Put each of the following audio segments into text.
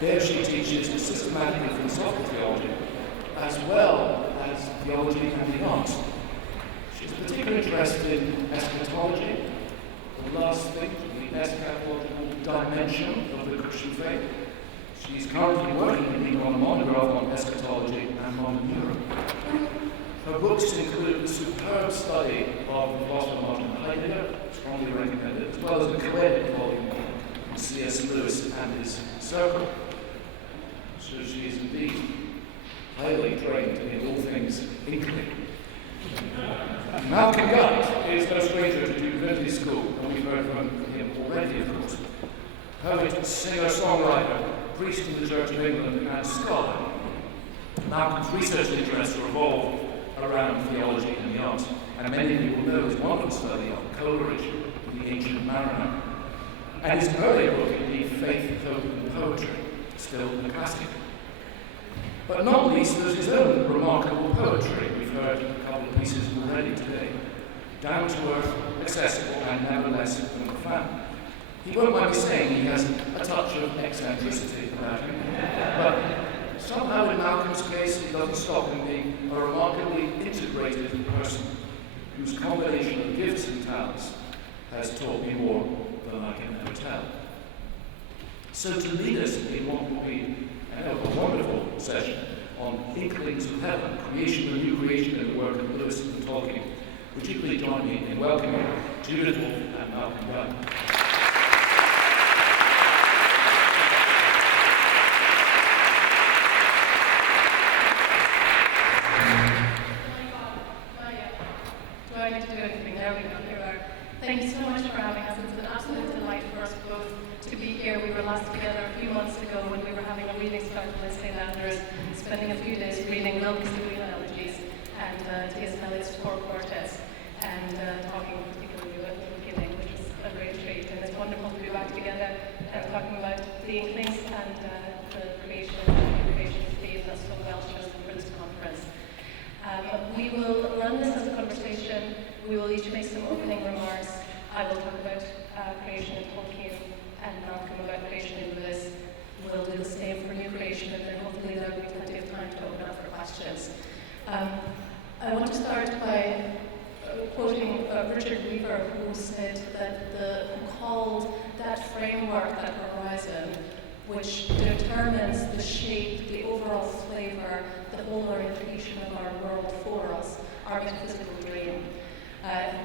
There she teaches systematic and philosophical theology, as well as theology and the arts. She's particularly interested in eschatology, the last thing, the eschatological dimension of the Christian faith. She's currently working on a monograph on eschatology and modern Europe. Her books include a superb study of the philosopher Martin Heidegger, strongly recommended, as well as a co-edited volume on C.S. Lewis and his circle. So she is indeed highly trained in all things Inklings. Malcolm Guite is no stranger to Divinity School, and we've heard from him already, of course. Poet, singer, songwriter, priest in the Church of England, and scholar. Malcolm's research interests revolve around theology and the arts, and many of you will know his wonderful study of Coleridge, the Ancient Mariner, and his earlier book, indeed, Faith, Hope, and Poetry, still a classic. But not least, there's his own remarkable poetry. We've heard a couple of pieces already today. Down to earth, accessible, and nevertheless profound. He won't mind me saying he has a touch of eccentricity about him, but somehow in Malcolm's case, he doesn't stop him being a remarkably integrated person whose combination of gifts and talents has taught me more than I can ever tell. So to lead us in what will be a wonderful session on Inklings of Heaven, creation and new creation in the work of Lewis and Tolkien, would you please join me in welcoming Judith, Wolfe, and Malcolm Guite. Thank you so much for having us. It's an absolute delight for us both to be here. We were last together a few months ago when we were having a reading circle in St. Andrews, spending a few days reading Wilke's Elegies and T.S. Eliot's Four Quartets, and talking particularly about the beginning, which was a great treat. And it's wonderful to be back together and talking about the Inklings and the creation theme that's so well chosen for this conference. We will run this as a conversation. We will each make some opening remarks. I will talk about creation in Tolkien, and Malcolm about creation in Lewis. We'll do the same for new creation, and then hopefully there will be plenty of time to open up for questions. I want to start by quoting Richard Weaver, who said that who called that framework, that horizon, which determines the shape, the overall flavor, the whole orientation of our world for us, our metaphysical dream.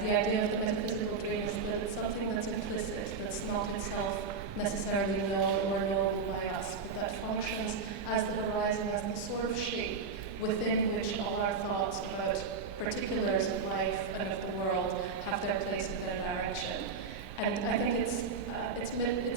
The idea of the metaphysical dream is that it's something that's implicit, that's not itself necessarily known or known by us, but that functions as the horizon, as the sort of shape within which all our thoughts about particulars of life and of the world have their place and their direction. And I think it's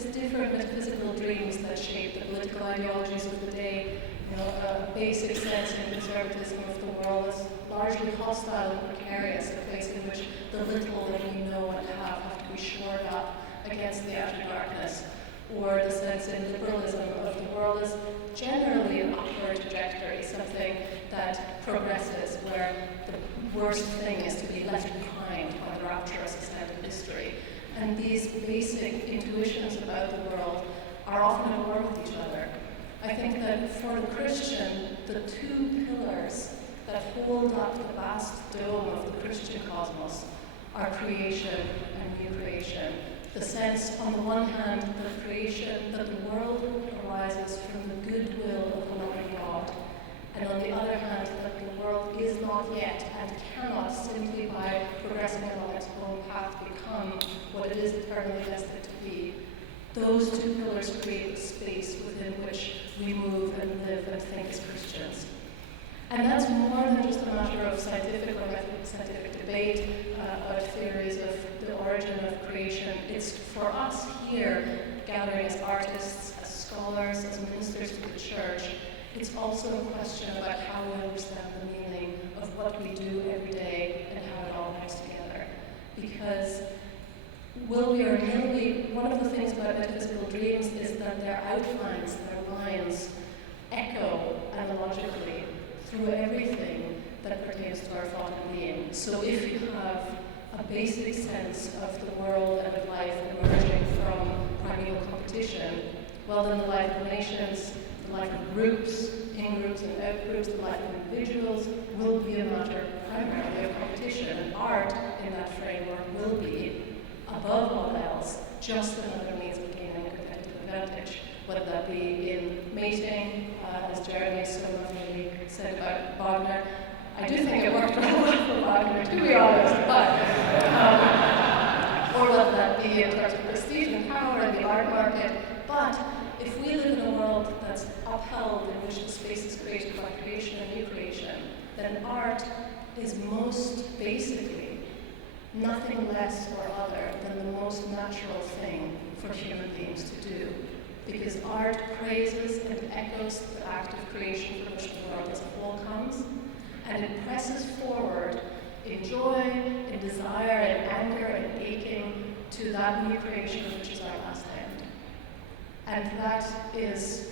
different metaphysical dreams that shape the political ideologies of the day. A basic sense in conservatism of the world is largely hostile and precarious, a place in which the little that we know and have to be shored up against the outer darkness. Or the sense in liberalism of the world is generally an upward trajectory, something that progresses, where the worst thing is to be left behind by the rapturous ascent of history. And these basic intuitions about the world are often at war with each other. I think that for the Christian, the two pillars that hold up the vast dome of the Christian cosmos are creation and new creation. The sense, on the one hand, that creation, that the world arises from the goodwill of the loving God, and on the other hand, that the world is not yet and cannot simply by progressing along its own path become what it is eternally destined to be. Those two pillars create a space within which we move and live and think as Christians. And that's more than just a matter of scientific or scientific debate about theories of the origin of creation. It's for us here, gathering as artists, as scholars, as ministers to the church, it's also a question about how we understand the meaning of what we do every day and how it all hangs together. Because will we or nil we, one of the things about metaphysical dreams is that their outlines, their lines, echo analogically through everything that pertains to our thought and being. So if you have a basic sense of the world and of life emerging from primeval competition, well then the life of nations, the life of groups, in-groups and out-groups, the life of individuals will be a matter primarily of competition, and art in that framework will be, above all else, just another means of gaining a competitive advantage, whether that be in mating, as Jeremy so lovely said about Wagner. I do think it worked well for Wagner, to be honest, but, or whether that be in terms of prestige and power in the art market. But if we live in a world that's upheld in which the space is created by creation and new creation, then art is most basically nothing less or other than the most natural thing for human beings to do. Because art praises and echoes the act of creation from which the world as a whole comes, and it presses forward in joy, in desire, in anger, in aching to that new creation which is our last end. And that is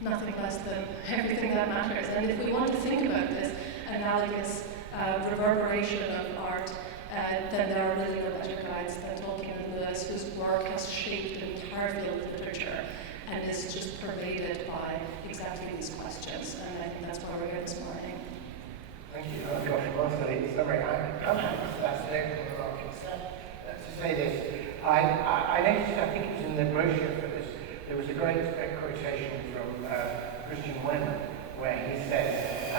nothing less than everything that matters. And if we want to think about this analogous reverberation of art, then there are really no better guides than Tolkien and Lewis, whose work has shaped an entire field of literature and is just pervaded by exactly these questions. And I think that's why we're here this morning. Thank you. I've got mostly summary. I'm fascinated with our concept. To say this, I noticed, I think it was in the brochure for this, there was a great quotation from Christian Wenner, where he says,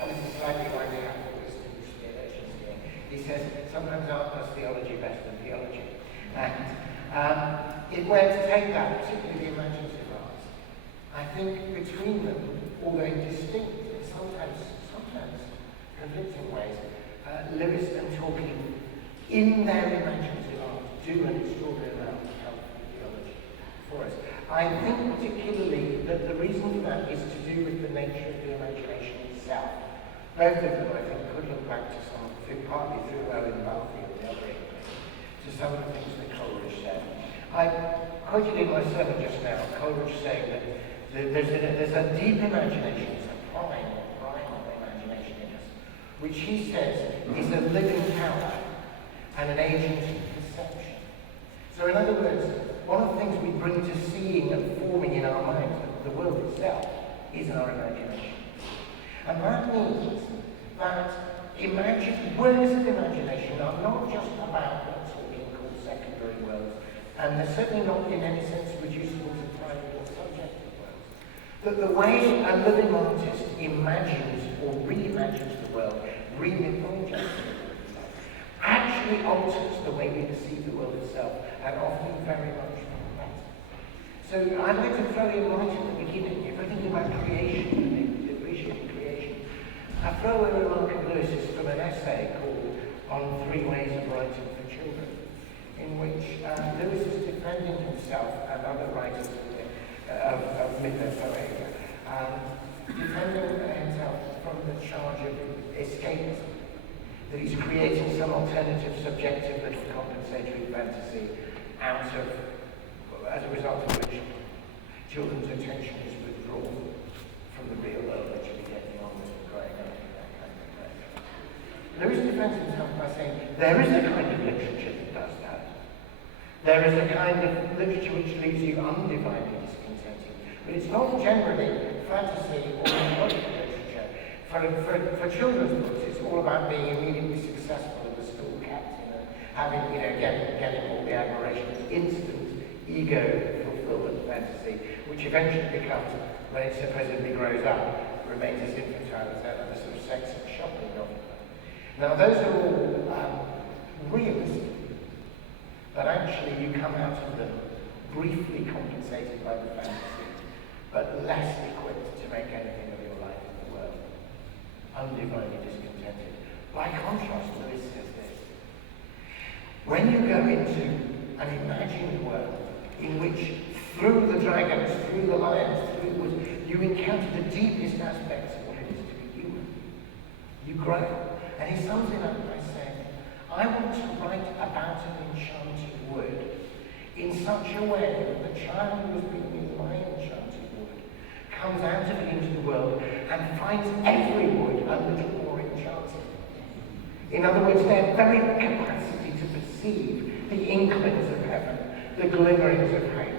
obviously slightly winding up what this theologians doing, he says, sometimes art does theology better than theology. And where to take that, particularly the imaginative arts, I think between them, although distinct and sometimes conflicting ways, Lewis and Tolkien, in their imaginative art, do an extraordinary amount of helpful theology for us. I think particularly that the reason for that is to do with the nature of the imagination itself. Both of them, I think, could look back to some, partly through Owen Barfield, the other to some of the things that Coleridge said. I quoted in my sermon just now, Coleridge saying that there's a deep imagination, it's a primal imagination in us, which he says is a living power and an agent of perception. So in other words, one of the things we bring to seeing and forming in our minds, the world itself, is our imagination. And that means that works of imagination are not just about what Tolkien calls secondary worlds, and they're certainly not in any sense reducible to private or subjective worlds. But the way a living artist imagines or reimagines the world, remythologises the world itself, actually alters the way we perceive the world itself, and often very much for the better. So I'd like to throw in right at the beginning, if we're thinking about creation and appreciating creation, I throw in a remark of Lewis's from an essay called On 3 Ways of Writing for Children, in which Lewis is defending himself and other writers of mythopoeia, defending himself from the charge of escapism, that he's creating some alternative subjective little compensatory fantasy out of, as a result of which children's attention is withdrawn from the real world that you're getting on with and growing up in that kind of way. Lewis defends himself by saying there is a kind of literature that does that. There is a kind of literature which leaves you undividedly discontented, but it's not generally fantasy or mythological literature. For children's books, it's all about being immediately successful as a school captain and having, getting all the admiration, instant ego fulfillment fantasy, which eventually becomes, when it supposedly grows up, remains as infantile as ever, the sort of sex and shopping novel. Now, those are all realistic, but actually you come out of them briefly compensated by the fantasy, but less equipped to make anything of your life in the world, undividedly discontented. By contrast, Lewis says this: when you go into an imagined world in which, through the dragons, through the lions, through the woods, you encounter the deepest aspects of what it is to be human, you grow. And he sums it up by saying, I want to write about an enchanted wood in such a way that the child who has been in my enchanted wood comes out of it into the world and finds every wood a little more enchanted. In other words, their very capacity to perceive the inklings of heaven, the glimmerings of hope,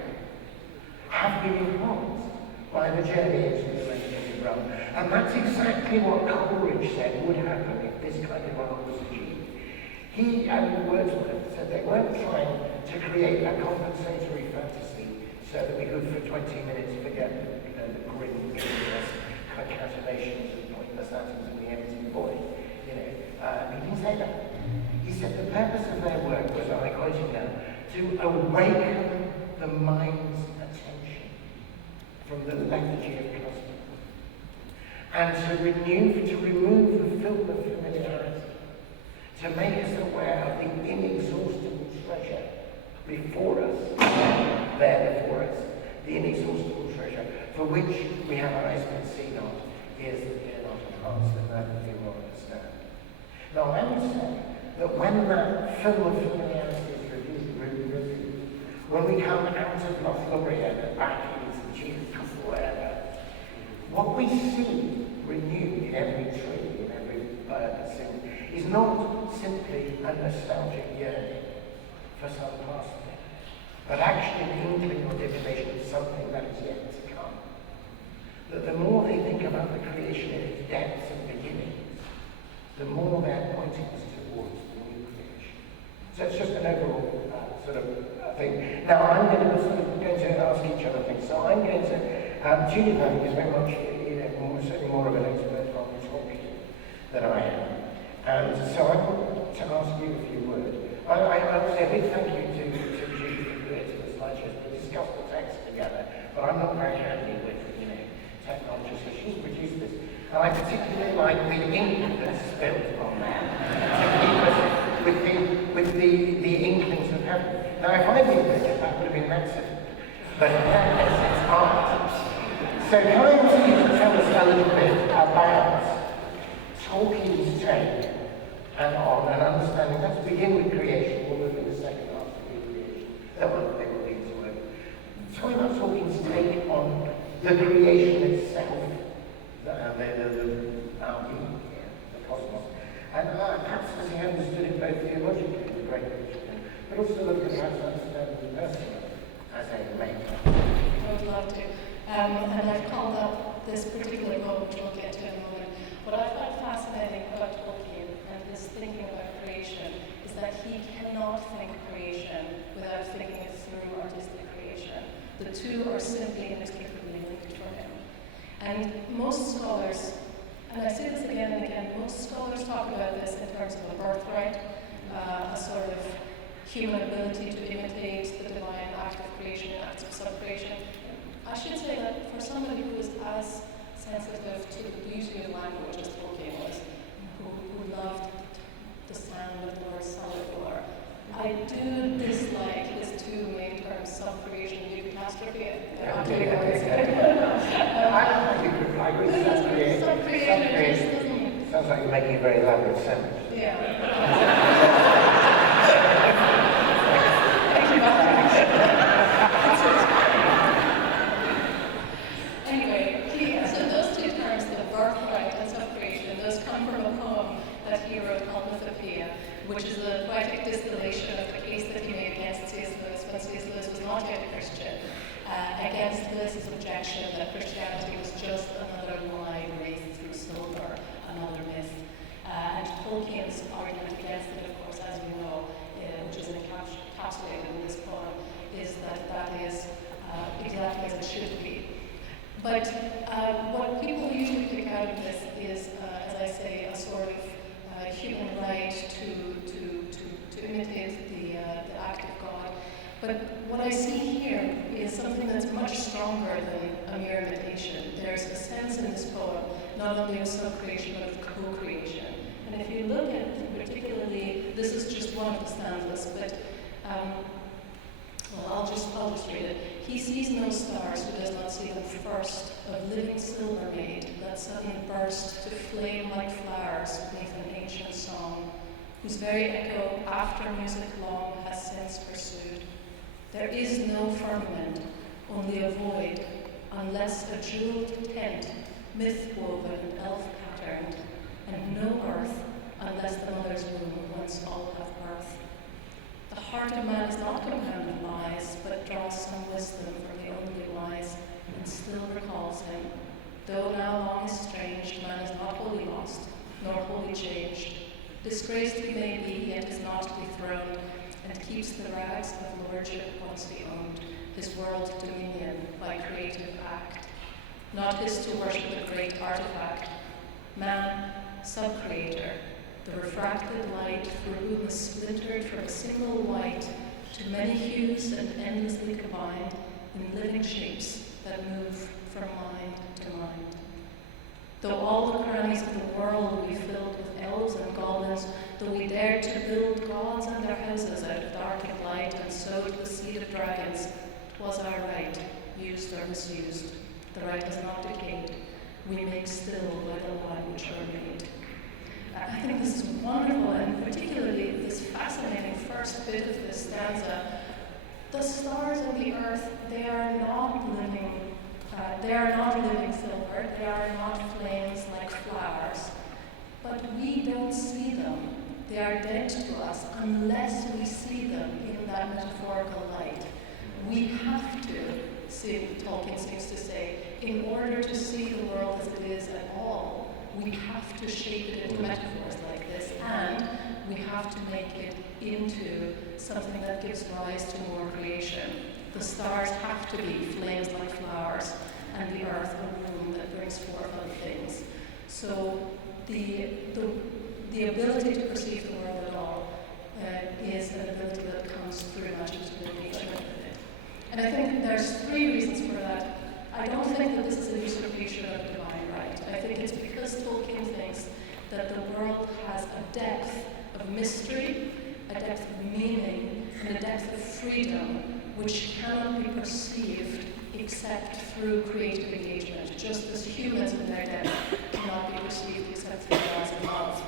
have been enhanced by the journey into the imaginative realm. And that's exactly what Coleridge said would happen if this kind of art was achieved. He and Wordsworth said they weren't trying to create a compensatory fantasy so that we could for 20 minutes forget the grim, meaningless concatenations of pointless atoms in the empty void. He didn't say that. He said the purpose of their work was, and I quote him now, to awaken the mind's attention from the lethargy of custom, and to remove the film of familiarity, to make us aware of the inexhaustible treasure before us, there before us, the inexhaustible treasure for which we have eyes that see not, ears that hear not, and hearts that neither feel nor understand. Now I would say that when that film of familiarity is reviewed, when we come out of Lothlorien and back into Judith or wherever, what we see renewed in every tree, in every bird that sings, is not simply a nostalgic yearning for some past thing, but actually an inkling or divination of something that is yet to come. That the more they think about the creation in its depths and beginnings, the more they're pointing us towards the new creation. So it's just an overall sort of thing. Now I'm going to ask each other things. So I'm going to, Judith I think is very much, certainly more of an expert on Tolkien than I am. And so I want to ask you if you would. I would say a big thank you to Judith and Guite to the slideshows. We discussed the text together, but I'm not very handy with, technology, so she's produced this. And I particularly like the ink that's spilled on there to keep us with the Inklings of heaven. Now, if I'd been British, that would have been an accident. But it's art. So can I ask you to tell us a little bit about Tolkien's take and on and understanding? Let's begin with creation. We'll move in the second half to recreation. That will lead to it. Tell me about Tolkien's take on the creation itself, the cosmos. And perhaps as he understood it both theologically, the great Christian, but also look at perhaps understanding personally as a maker. I would love to. And I've called up this particular poem, which we'll get to in a moment. What I find fascinating about Tolkien and his thinking about creation is that he cannot think creation without thinking it through artistic creation. The two are simply inextricably linked for him. And most scholars, and I say this again and again, most scholars talk about this in terms of a birthright, a sort of human ability to imitate the divine act of creation, acts of sub-creation. I should say that for somebody who is as sensitive to the beauty of language as Tolkien was, who loved the sound of the word Salvador, I do dislike his two main terms, sub-creation and catastrophe. I agree with sub-creation. Sounds like you're making a very elaborate sandwich. Yeah. Anyway, so those two terms, the birthright and sub-creation, those come from a poem that he wrote called Mythopoeia, which is a poetic distillation of the case that he made against C.S. Lewis when C.S. Lewis was not yet a Christian, against Lewis's objection that Christianity was just another lie raised through silver, another myth. And Tolkien's argument against it, of course, as we know, which is encapsulated in this poem, is that that is exactly as it should be. But what people usually pick out of this is, as I say, a sort of human right to imitate the act of God. But what I see here is something that's much stronger than a mere imitation. There's a sense in this poem, not only of sub-creation, but of co-creation. And if you look at particularly, this is just one of the stanzas, but I'll just read it. He sees no stars who does not see them first, of living silver made, that sudden burst to flame like flowers beneath an ancient song, whose very echo after music long has since pursued. There is no firmament, only a void, unless a jeweled tent, myth-woven and elf-patterned, and no earth, unless the mother's womb once all have birth. The heart of man is not compounded lies, but draws some wisdom from the only wise. and still recalls him. Though now long estranged, man is not wholly lost, nor wholly changed. Disgraced he may be, yet is not dethroned, and keeps the rags of lordship once he owned, his world dominion by creative act. Not his to worship a great artifact, man, sub-creator, the refracted light through whom is splintered from a single white to many hues and endlessly combined in living shapes that move from mind to mind. Though all the crannies of the world we filled with elves and goblins, though we dared to build gods and their houses out of dark and light and sowed the seed of dragons, 'twas our right, used or misused. The right has not decayed. We make still by the line which are made. I think this is wonderful, and particularly this fascinating first bit of this stanza. The stars and the earth, they are not living silver, they are not flames like flowers, but we don't see them. They are dead to us unless we see them in that metaphorical light. We have to, Tolkien seems to say, in order to see the world as it is at all, we have to shape it into metaphors like this, and we have to make it into something that gives rise to more creation. The stars have to be flames like flowers, and the earth a womb that brings forth other things. So the ability to perceive the world at all is an ability that comes through imaginative engagement with it. And I think there's three reasons for that. I don't think that this is a usurpation of divine right. I think it's because Tolkien thinks that the world has a depth of mystery, a depth of meaning, and a depth of freedom which cannot be perceived except through creative engagement, just as humans in their depth cannot be perceived except through the eyes of love.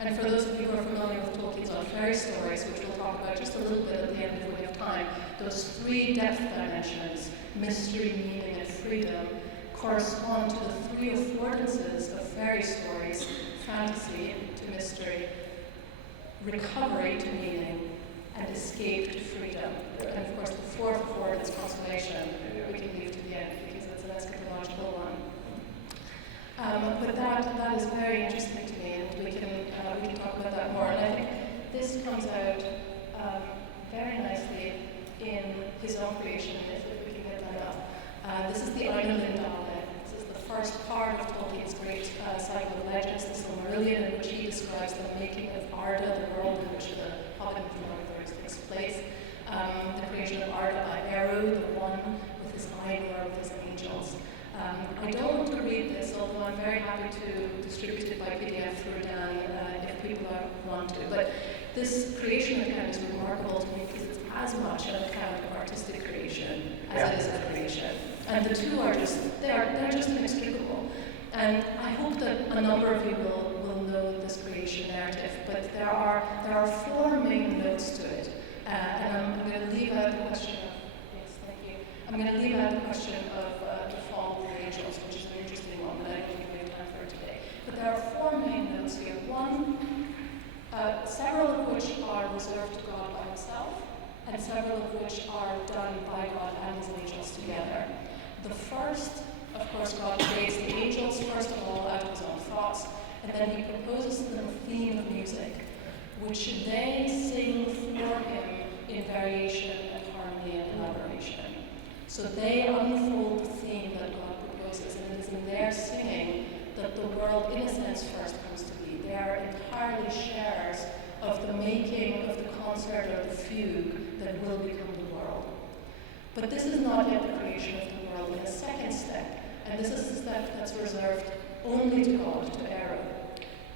And for those of you who are familiar with Tolkien's own fairy stories, which we'll talk about just a little bit at the end if we have time, those three depth dimensions, mystery, meaning, and freedom, correspond to the three affordances of fairy stories: fantasy to mystery, recovery to meaning, and escape to freedom. And of course, the fourth affordance, consolation, we can leave to the end because it's an eschatological one. But that is very interesting to me, and we can talk about that more. And I think this comes out very nicely in his own creation myth, if we can get that up. This is the Einarlindale. This is the first part of Tolkien's great cycle of legends, the Silmarillion, in which he describes the making of Arda, the world in which the Hobbit and Lord of the Rings takes place. The creation of Arda by Eru, the one with his Ainur, with his angels. I don't want to read this, although I'm very happy to distribute it by PDF through Dan if people want to. But this creation account is remarkable to me because it's as much an account of artistic creation as it is a creation. And the two are they're just inextricable. And I hope that a number of you will know this creation narrative, but there are four main notes to it. And I'm going to leave out the question of, yes, thank you. I'm going to leave out the question of the fall of the angels, which is an interesting one, but I don't think we have time for it today. But there are four main notes here. One, several of which are reserved to God by himself, and several of which are done by God and his angels together. The first, of course, God creates the angels, first of all, out of his own thoughts, and then he proposes to them a theme of music, which they sing for him in variation and harmony and elaboration. So they unfold the theme that God proposes, and it is in their singing that the world, in a sense, first comes to be. They are entirely sharers of the making of the concert or the fugue that will become the world. But this is not yet the creation of the world in a second step, and this is a step that's reserved only to God, to Eru.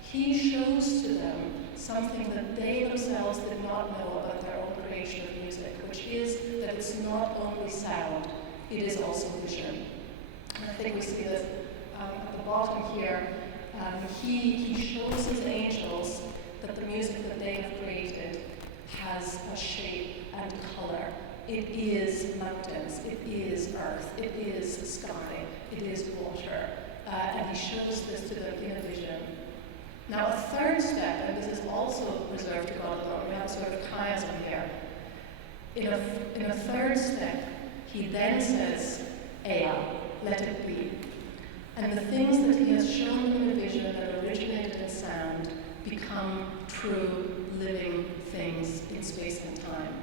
He shows to them something that they themselves did not know about their own creation of music, which is that it's not only sound, it is also vision. And I think we see this at the bottom here. He shows his angels that the music that they have created has a shape and color. It is mountains, it is earth, it is sky, it is water. And he shows this to them in a vision. Now a third step, and this is also reserved to God alone, we have a sort of chiasm here. In a third step, he then says, Ea, let it be. And the things that he has shown them in vision that originated in sound become true, living things in space and time.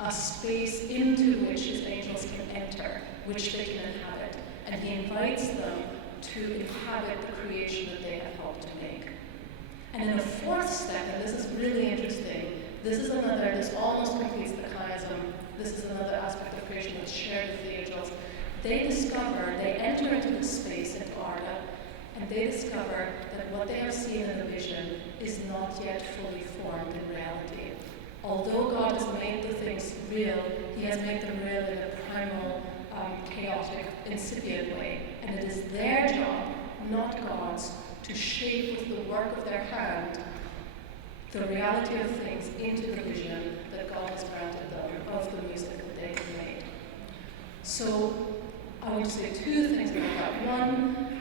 A space into which his angels can enter, which they can inhabit. And he invites them to inhabit the creation that they have helped to make. And in a fourth step, and this is really interesting, this almost completes the chiasm. This is another aspect of creation that's shared with the angels. They enter into this space in Arda, and they discover that what they have seen in the vision is not yet fully formed in reality. Although God has made the things real, he has made them real in a primal, chaotic, incipient way. And it is their job, not God's, to shape with the work of their hand the reality of things into the vision that God has granted them of the music that they have made. So I want to say two things about that. One,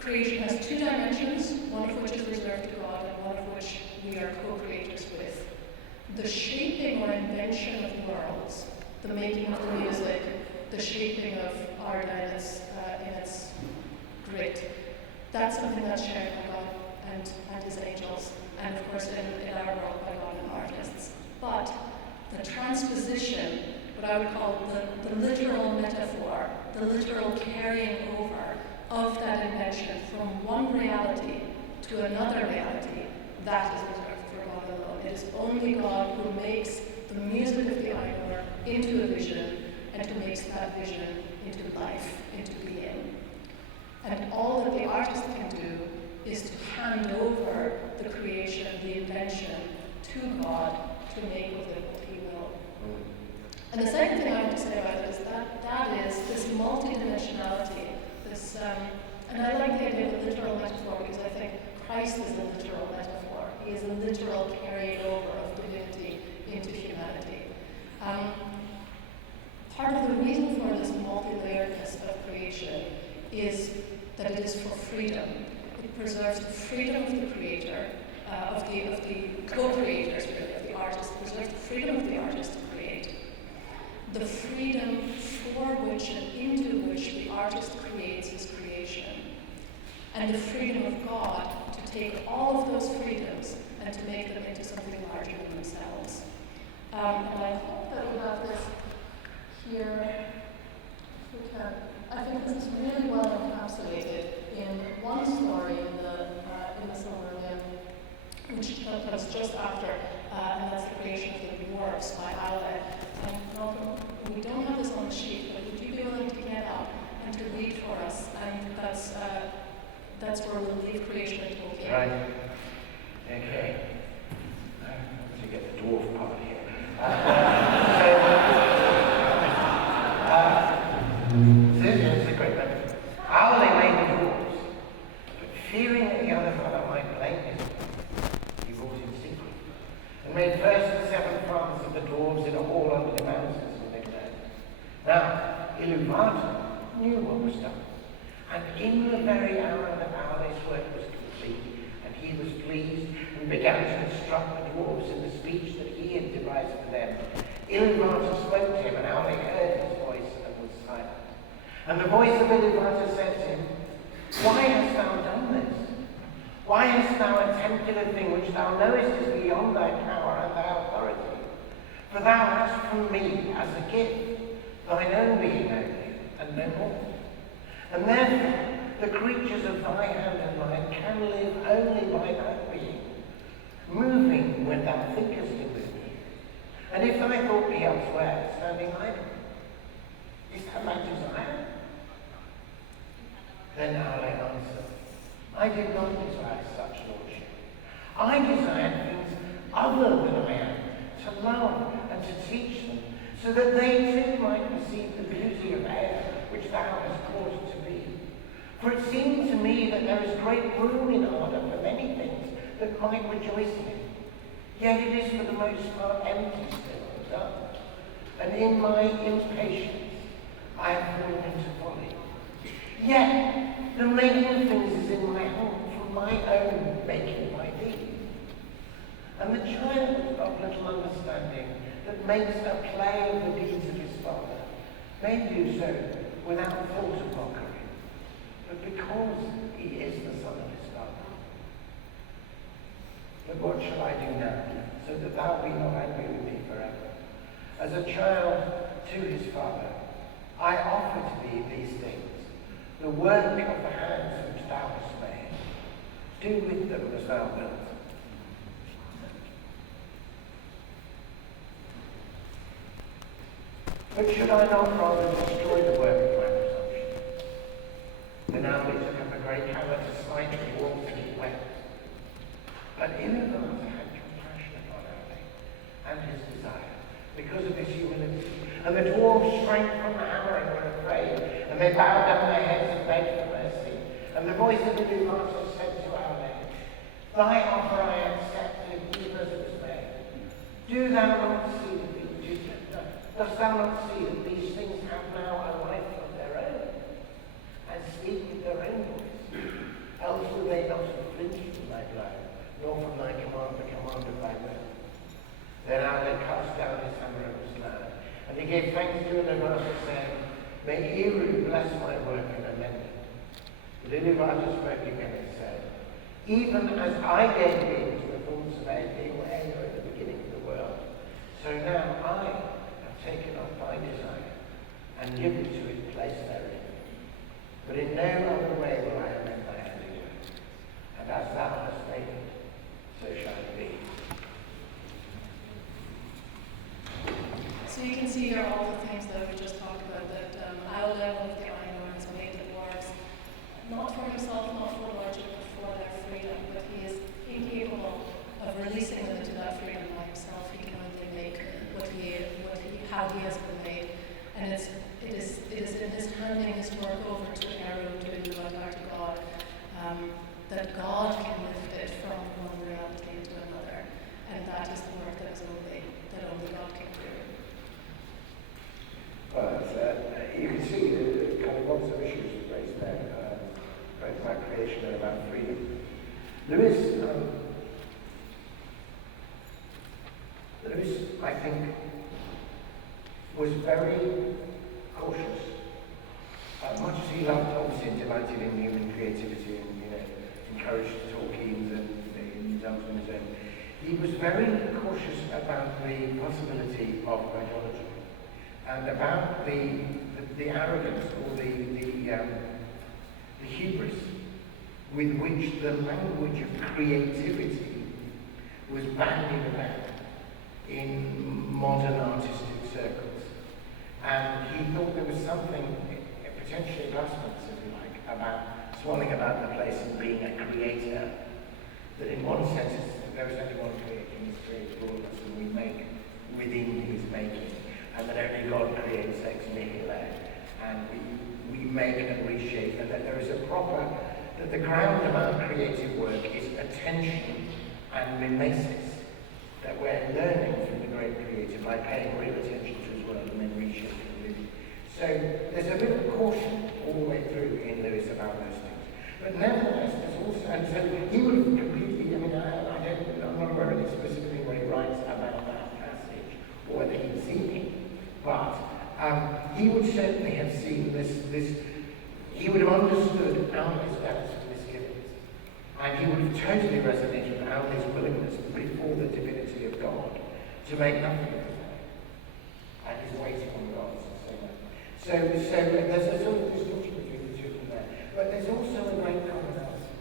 creation has two dimensions, one of which is reserved to God and one of which we are co-creators with. The shaping or invention of worlds, the making of the music, the shaping of art in its grit, that's something that's shared by God and his angels, and of course in our world by God and artists. But the transposition, what I would call the literal metaphor, the literal carrying over of that invention from one reality to another reality, that is reserved for God alone. It is only God who makes the music of the Allegory into a vision and who makes that vision into life, into being. And all that the artist can do is to hand over the creation, the invention, to God to make with it what he will. And the second thing I want to say about it is that is this multidimensionality, this, and I like the idea of a literal metaphor because I think Christ is a literal metaphor. He is a literal carrying over of divinity into humanity. Part of the reason for this multi-layeredness of creation is that it is for freedom. It preserves the freedom of the creator, of the co-creators, really, of the artist. It preserves the freedom of the artist to create. The freedom for which and into which the artist creates his creation. And the freedom of God to take all of those freedoms and to make them into something larger than themselves. And I hope that we have this here, if we can. I think this is really well encapsulated in one story in the Silmarillion, which comes just after, and that's the creation of the dwarves by Alle. And Malcolm, we don't have this on the sheet, but would you be willing to get up and to read for us? And that's where we'll leave creation and Tolkien. Right. Okay. I have to get the dwarf part here. This is a great metaphor. How they made the dwarves, but fearing that the other brother might blame him, he wrought in secret, and made first and seventh fathers of the dwarves in a hall under the mountains in England. Now, Ilúvatar knew what was done, and in the very hour that Alle's work was complete, and he was pleased, and began to instruct the dwarves in the speech that he had devised for them, Ilúvatar spoke to him, and Alle heard his voice and was silent. And the voice of Ilúvatar said to him, Why hast thou done this? Why hast thou attempted a thing which thou knowest is beyond thy power and thy authority? For thou hast from me, as a gift, thine own being only, and no more. And therefore, the creatures of thy hand and mine can live only by that being, moving when thou thinkest in moving. And if thy thought be elsewhere, standing idle, is that thy desire? Then Alle answered, I did not desire such lordship. I desired things other than I am, to love and to teach them, so that they too might perceive the beauty of air which thou hast caused to be. For it seemed to me that there is great room in Arda for many things that might rejoice in it. Yet it is for the most part empty still and done. And in my impatience I have fallen into folly. Yet the making of things is in my hand, from my own making by thee. And the child of little understanding that makes a play of the deeds of his father may do so without thought of mockery. because he is the Son of his Father. But what shall I do now, so that thou be not angry with me forever? As a child to his father, I offer to thee these things, the work of the hands which thou hast made. Do with them as thou wilt. But should I not rather destroy the work of my presumption? The now they took up a great hammer to smite the Wolfe, and he wept. But Inklings had compassion upon Allegory and his desire, because of his humility. And the dwarves shrank from the hammer and were afraid, and they bowed down their heads and begged for mercy. And the voice of the new master said to Allegory, Thy offer I accept, even as it was made. Do thou not see that dost thou not see that these things have now a life of their own, and speak with their own voice? Else will they not have flinched from thy blow, nor from thy command the command of thy will. Then Allegory cast down his hammer and was glad, and he gave thanks to Iluvatar, saying, May Eru bless my work and amend it. But Iluvatar spoke again and said, Even as I gave being to the thoughts of Ea at the beginning of the world, so now I have taken up thy desire and given to it place therein. But in no other way will I amend thy handiwork, and as thou hast made it, so shall it be. So you can see here all the things that we just talked about, that Allegory, one of the Ironworms, made the dwarves, not for himself, not for logic, but for their freedom, but he is incapable of releasing them into that freedom by himself. He can only make how he has been made. And it is in his handing his work over to Eru, to Iluvatar, to God, that God can lift it from one reality into another. And that is the work that only God can do. But you can see the kind of lots of issues raised there, both about creation and about freedom. Lewis, I think, was very cautious. Much as he loved, obviously, and delighted in human creativity and, encouraged Tolkien and indulged in his own, he was very cautious about the possibility of idolatry and about the arrogance or the hubris with which the language of creativity was bandied about in modern artistic circles. And he thought there was something, potentially blasphemous, if you like, about swelling about the place and being a creator. That in one sense, there is only one creator, he's created all of us, and we make within his making. And that only God creates ex nihilo. And we make and reshape, and that there is that the ground of our creative work is attention and mimesis. That we're learning from the great creator by paying real attention to his world and then reshaping it. So there's a bit of caution all the way through in Lewis about those things. But nevertheless, there's also, and so he would have completely, I'm not aware of specifically what he writes about that passage, or whether he'd seen it, but he would certainly have seen this, he would have understood Allegory's doubts and misgivings. And he would have totally resonated with Allegory's willingness before the divinity of God to make nothing of his way. And his waiting on God. So there's a sort of distinction between the two of them there. But there's also a great commonality.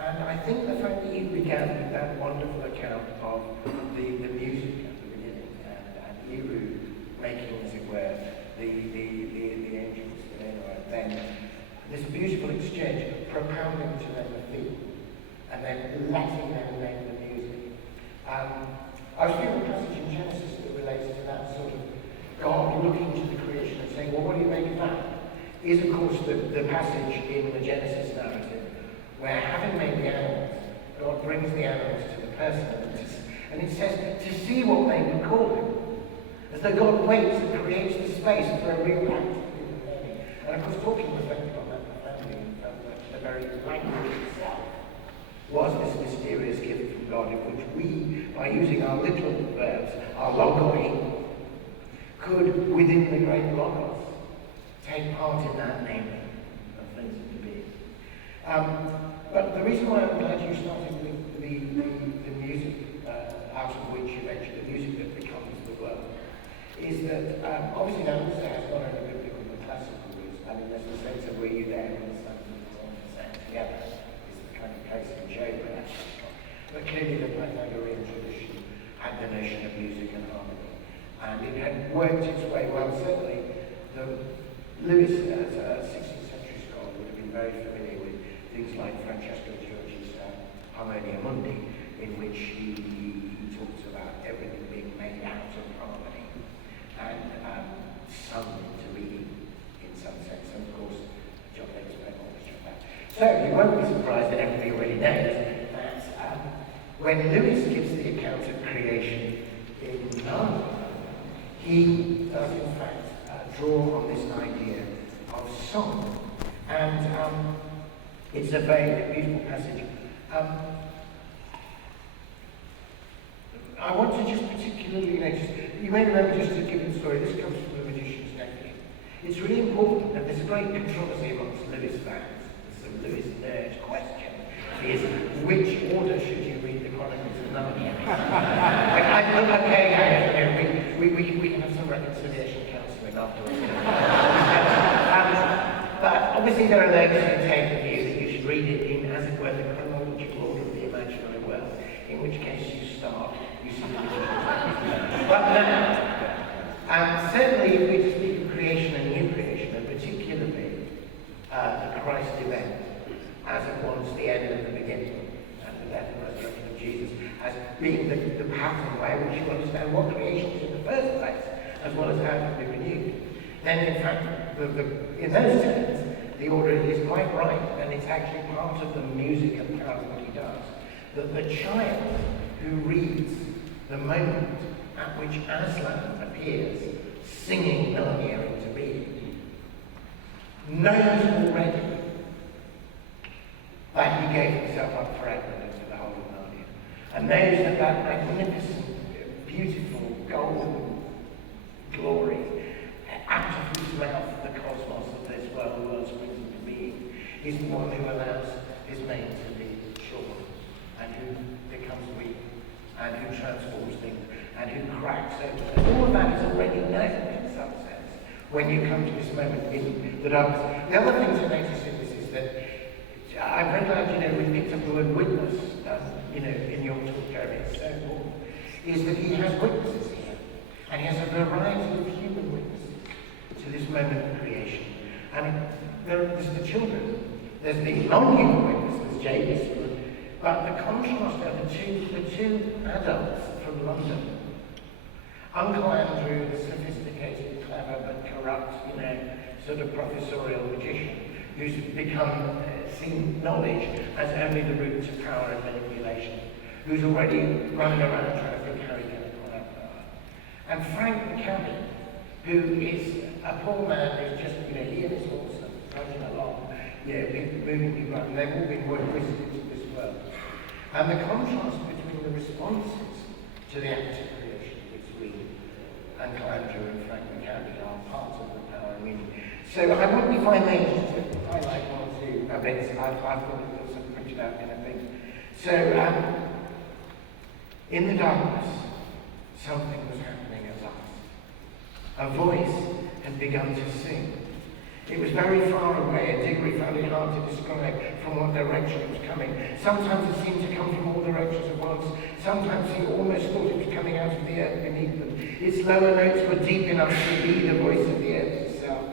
And I think the fact that you began with that wonderful account of the music at the beginning and Eru making, as it were, the angels, and then this beautiful exchange, propounding to them the theme, and then letting them make the music. I was reading a passage in Genesis that relates to that sort of God looking to the creation and saying, well, what do you make of that? Is, of course, the passage in the Genesis narrative where, having made the animals, God brings the animals to the person and it says, to see what they would call him. As though God waits and creates the space for a real act of human learning. And of course, Tolkien reflected on that profoundly and felt that the very language itself was this mysterious gift from God in which we, by using our little verbs, our logoi, could, within the great logos, take part in that naming of things to be. But the reason why I'm glad you started with the music, out of which you mentioned the music that becomes the world, is that obviously now also has not only biblical but classical roots. I mean, there's the sense of were you there when the sun and the moon sang together, is the kind of place in Job where that comes from. But clearly the Pythagorean tradition had the notion of music and harmony. And it had worked its way well. Certainly, Lewis, as a 16th century scholar, would have been very familiar with things like Francesco Giorgi's Harmonia Mundi, in which he talks about everything being made out of harmony and sung into being in some sense. And of course, John Lennon went on to that. So you won't be surprised that everybody already knows that when Lewis gives the account of creation in Narnia, he does in fact draw on this idea of song. And it's a very beautiful passage. I want to just particularly, you may remember, just to give the story, this comes from The Magician's Nephew. It's really important, and there's a great controversy amongst Lewis fans. It's a Lewis nerd question, is which order should you read the Chronicles of Narnia? We can have some reconciliation counselling afterwards. But obviously there are those who take the view that you should read it in, as it were, the chronological order of the imaginary world, in which case you start, you see the But now, certainly if we speak of creation and new creation, and particularly the Christ event, as it was the end of the beginning, and the death and resurrection of Jesus, as being the pattern by which you understand what creation is in the first place, as well as how it can be renewed, then in fact, in those terms, the order is quite right, and it's actually part of the music and power of what he does. That the child who reads the moment at which Aslan appears, singing Narnia into being, knows already that he gave himself up for Edmund for the whole of Narnia, and knows that that magnificent, beautiful, golden glory, out of whose mouth the cosmos of this world springs into being, is the one who allows his mane to be shorn, and who becomes weak, and who transforms things, and who cracks open. All of that is already known in some sense when you come to this moment in the darkness. The other thing to notice in this is that I'm very glad, we picked up the word witness, in your talk, Jeremy. It's so important. Is that he has witnesses here, and he has a variety of human witnesses to this moment of creation. And there's the children, there's the non-human witnesses, Jabez, but the contrast are the two adults from London. Uncle Andrew, the sophisticated, clever, but corrupt, sort of professorial magician, who's become seen knowledge as only the route to power and manipulation, who's already running around trying to think how he can acquire power. And Frank the cabbie, who is a poor man who's just, he and his horse are trudging along, moving people around, and they've all been whisked into this world. And the contrast between the responses to the act of creation between Uncle Andrew and Frank the cabbie are part of the power and meaning. So I want to find those just to highlight one or two bits. I've got some printed out kind of thing. So in the darkness, something was happening at last. A voice had begun to sing. It was very far away, and Diggory found it hard to describe from what direction it was coming. Sometimes it seemed to come from all directions at once. Sometimes he almost thought it was coming out of the earth beneath them. Its lower notes were deep enough to be the voice of the earth itself.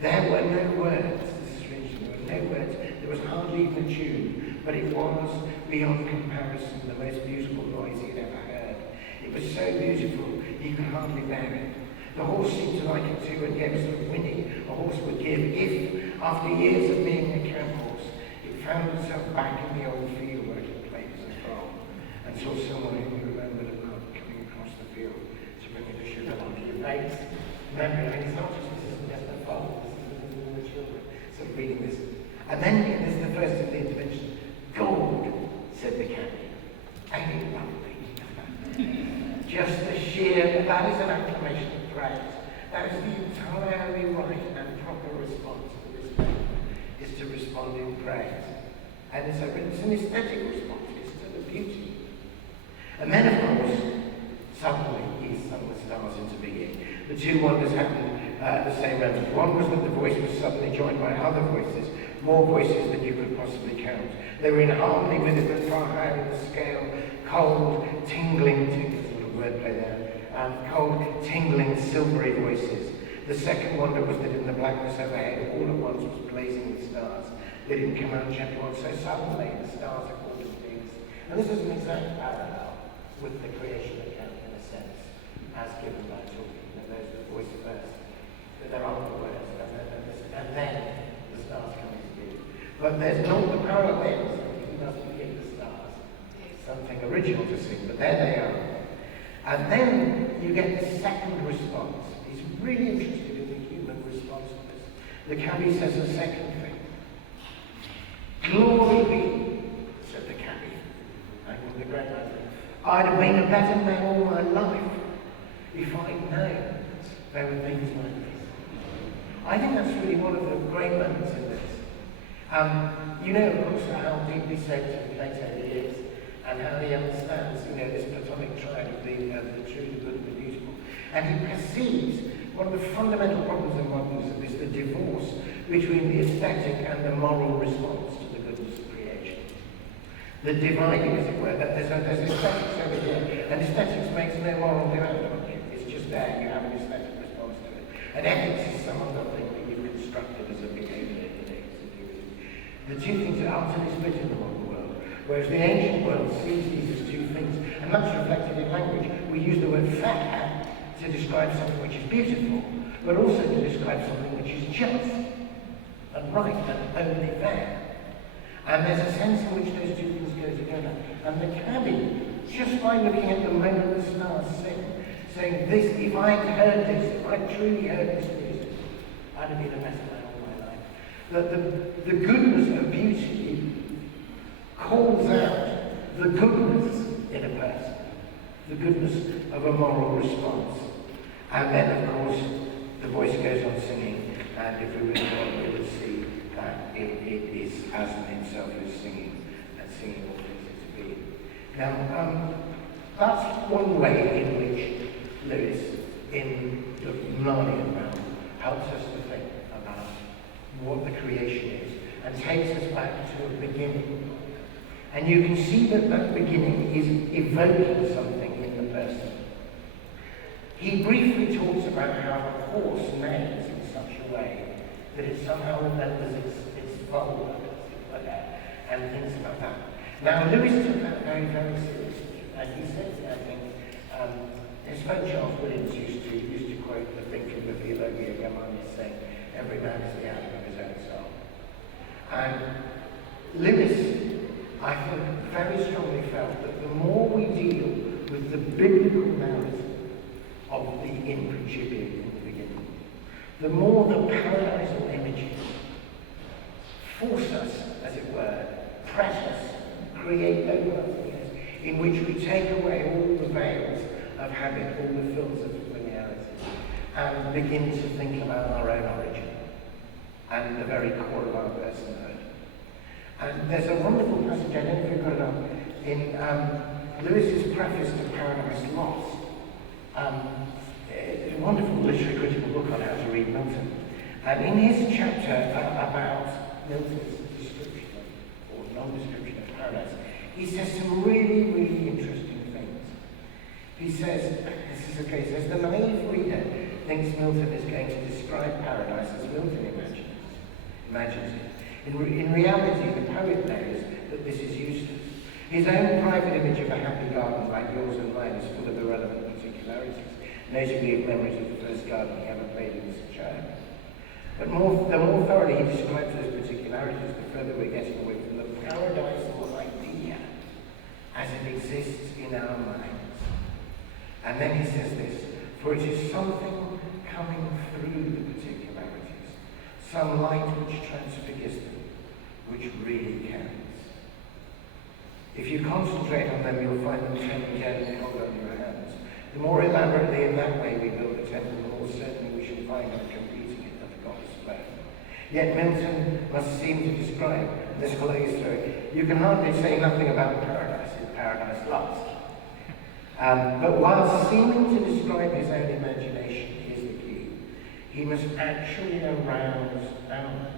There were no words. This is strange. There were no words. There was hardly even a tune, but it was, beyond comparison, the most beautiful noise he had ever heard. It was so beautiful, he could hardly bear it. The horse seemed to like it too, and gave us the whinny a horse would give if, after years of being a camp horse, it found itself back in the old field where it had played as a foal, and saw someone who remembered a cook coming across the field to bring a dish of along to your face. Remember, it's not just this isn't just a foal, this is all the children. So reading this. And then, this is the first of the intervention. Gold, said the cabbie. Ain't it lovely? Just the sheer, that is an acclamation of praise. That is the entirely right and proper response to this moment, is to respond in praise. And it's an aesthetic response, it's to the beauty. And then, of course, suddenly he summoned the stars into being. The two wonders happened at the same moment. One was that the voice was suddenly joined by other voices, more voices than you could possibly count. They were in harmony with it, but far higher in the scale. Cold, tingling, there's a little wordplay there, cold, tingling, silvery voices. The second wonder was that in the blackness overhead, all at once was blazing with stars. They didn't come out gently on, so suddenly the stars are called as things. And this is an exact parallel with the creation account, in a sense, as given by Tolkien. And there's the voice first, that there are the words, and then the stars come into being. But there's not the parallel ends. He doesn't give the stars something original to sing, but there they are. And then you get the second response. He's really interested in the human response to this. The cabbie says a second thing. Glory be, said the cabbie. I think the great man. I'd have been a better man all my life if I'd known there were things like this. I think that's really one of the great moments in this. You know, of course, how deeply soaked in Plato he is, and how he understands, this Platonic triad of the true, the good, and the beautiful. And he perceives one of the fundamental problems of modernism is the divorce between the aesthetic and the moral response to the goodness of creation. The dividing, as it were, that there's aesthetics over here, and aesthetics makes no moral demand on you. It's just there, you have an aesthetic response to it. And ethics is some other thing that you've constructed as a behaviour in the the two things are utterly split in the modern world, whereas the ancient world sees these as two things, and much reflected in language. We use the word fair to describe something which is beautiful, but also to describe something which is just, and right, and only fair. And there's a sense in which those two things go together. And the cabbie, just by looking at the moment the stars sing, saying, this, if I had heard this, if I truly heard this music, I'd have been a better man all my life. That the goodness of beauty calls out the goodness in a person, the goodness of a moral response. And then, of course, the voice goes on singing, and if we really want, we would see that it is as himself who's singing, and singing all things to be. Now, that's one way in which Lewis, in the Narnian realm, helps us to think about what the creation is, and takes us back to a beginning. And you can see that that beginning is evoking something in the person. He briefly talks about how the horse neighs in such a way that it somehow remembers its foal, and things like that. Now, Lewis took that very, very seriously, and he said, I think, his friend Charles Williams used to quote the thing from the Theologia Germanis saying, every man is the atom of his own soul. And Lewis, I think, very strongly felt that the more we deal with the biblical narrative of the in principio, in the beginning, the more the paradisal images force us, as it were, press us, create over us, in which we take away all the veils of habit, all the films of familiarity, and begin to think about our own origin and the very core of our personhood. And there's a wonderful passage, I don't know if you've got it up, in Lewis's preface to Paradise Lost. It's a wonderful literary critical book on how to read Milton. And in his chapter about Milton's description, or non-description of paradise, he says some really, really interesting things. He says, this is okay, he says, the naive reader thinks Milton is going to describe paradise as Milton imagines it. In reality, the poet knows that this is useless. His own private image of a happy garden, like yours and mine, is full of irrelevant particularities, notably of memories of the first garden he ever played in as a child. But the more thoroughly he describes those particularities, the further we're getting away from the paradisal idea as it exists in our minds. And then he says this, for it is something coming through the particularities, some light which transfigures them, which really counts. If you concentrate on them, you'll find them turning down cold on your hands. The more elaborately in that way we build a temple, the more certainly we shall find them completing it at the goddess flame. Yet Milton must seem to describe this whole history, you can hardly say nothing about paradise in Paradise Lost. But while seeming to describe his own imagination is the key, he must actually arouse ours.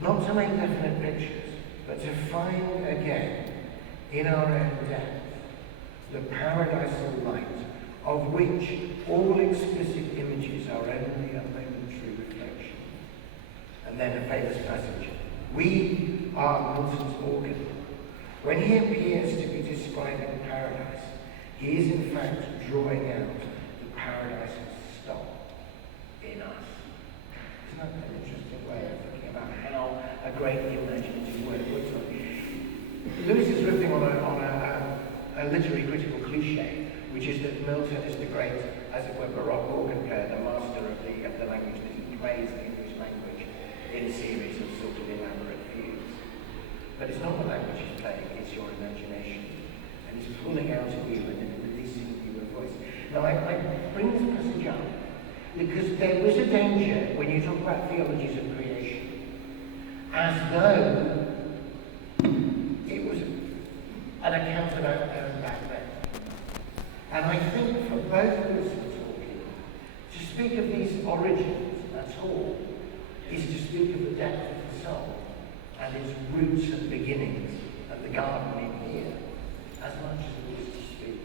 Not to make definite pictures, but to find again, in our own depth, the paradisal light, of which all explicit images are only a momentary reflection. And then a famous passage. We are Milton's organ. When he appears to be describing paradise, he is in fact drawing out the paradise's stock in us. Isn't that an interesting way of thinking about how a great imaginative word works on it? Lewis is riffing on a literary critical cliche, which is that Milton is the great, as it were, Baroque organ player, the master of the language, that he plays the English language in a series of sort of elaborate fugues. But it's not the language he's playing, it's your imagination. And he's pulling out of you and then releasing you a voice. Now, I bring this passage up because there was a danger when you talk about theologies of creation, as though it was an account about back then. And I think for both Lewis and Tolkien, to speak of these origins at all is to speak of the depth of the soul and its roots and beginnings and the garden in here, as much as it is to speak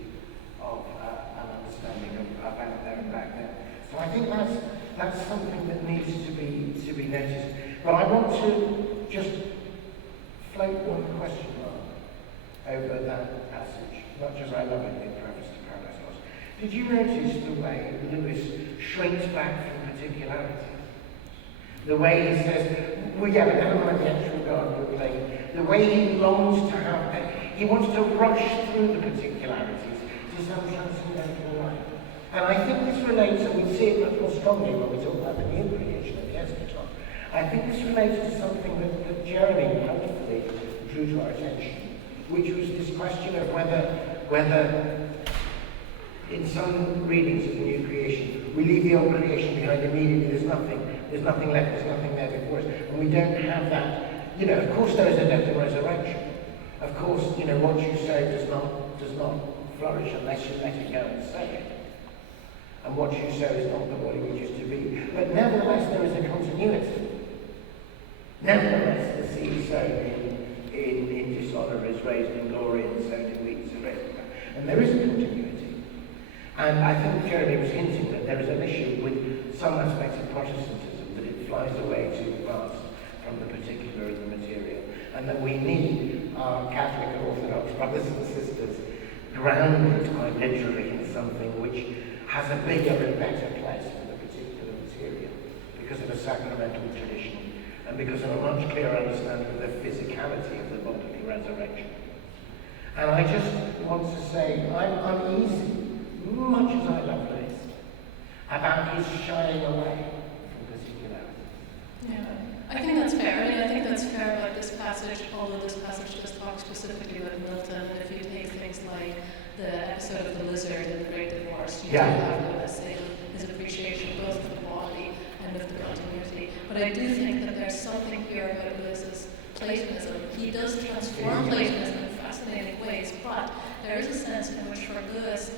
of an understanding of out there and back there. So I think that's something that needs to be noticed. But I want to just float one question mark over that passage, much as I love it in Preface to Paradise Lost. Did you notice the way Lewis shrinks back from particularity? The way he says, well, yeah, but never mind the actual garden you're playing. The way he longs to have, he wants to rush through the particularities to some transcendental life. And I think this relates, and we see it much more strongly when we talk about the new creation of the eschaton. I think this relates to something that Jeremy helpfully drew to our attention, which was this question of whether in some readings of the new creation, we leave the old creation behind immediately, there's nothing left, there's nothing there before us, and we don't have that. You know, of course there is a death and resurrection. Of course, you know, what you sow does not flourish unless you let it go and sow it. And what you sow is not the body which is to be. But nevertheless, there is a continuity. Nevertheless, the seed sown in dishonour is raised in glory, and sown in weakness is raised in power. And there is a continuity. And I think Jeremy was hinting that there is an issue with some aspects of Protestantism, that it flies away too fast from the particular and the material, and that we need our Catholic and Orthodox brothers and sisters grounded quite literally in something which has a bigger and better place for the particular material because of a sacramental tradition and because of a much clearer understanding of the physicality of the bodily resurrection. And I just want to say I'm uneasy, much as I love Lewis, about his shying away from particularity. Yeah, I think that's fair. I think that's fair about this passage, although this passage does talk specifically about Milton. And if you take things like the episode of the lizard in The Great Divorce, you do have Lewis in his appreciation both of the body and of the continuity. But I do think that there's something here about Lewis's Platonism. He does transform Platonism in fascinating ways, but there is a sense in which for Lewis,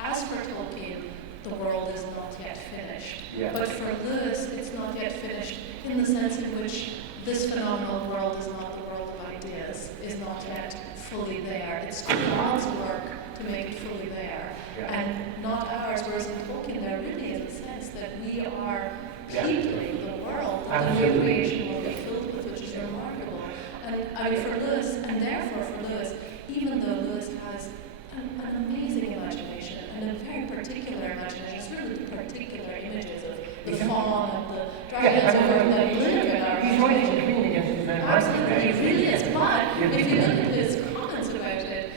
as for Tolkien, the world is not yet finished. Yeah. But for Lewis, it's not yet finished in the sense in which this phenomenal world is not the world of ideas, is not yet fully there. It's God's work to make it fully there, and not ours. Whereas in Tolkien, there really is a sense that we are peopling the world that the new creation will be filled with, which is remarkable. And for Lewis, and therefore for Lewis, even though Lewis has an amazing imagination, and a very particular imagination, it's really the particular images of the fawn and the dragons that live in our imagination. Absolutely, he really is. But if you look at his comments about it,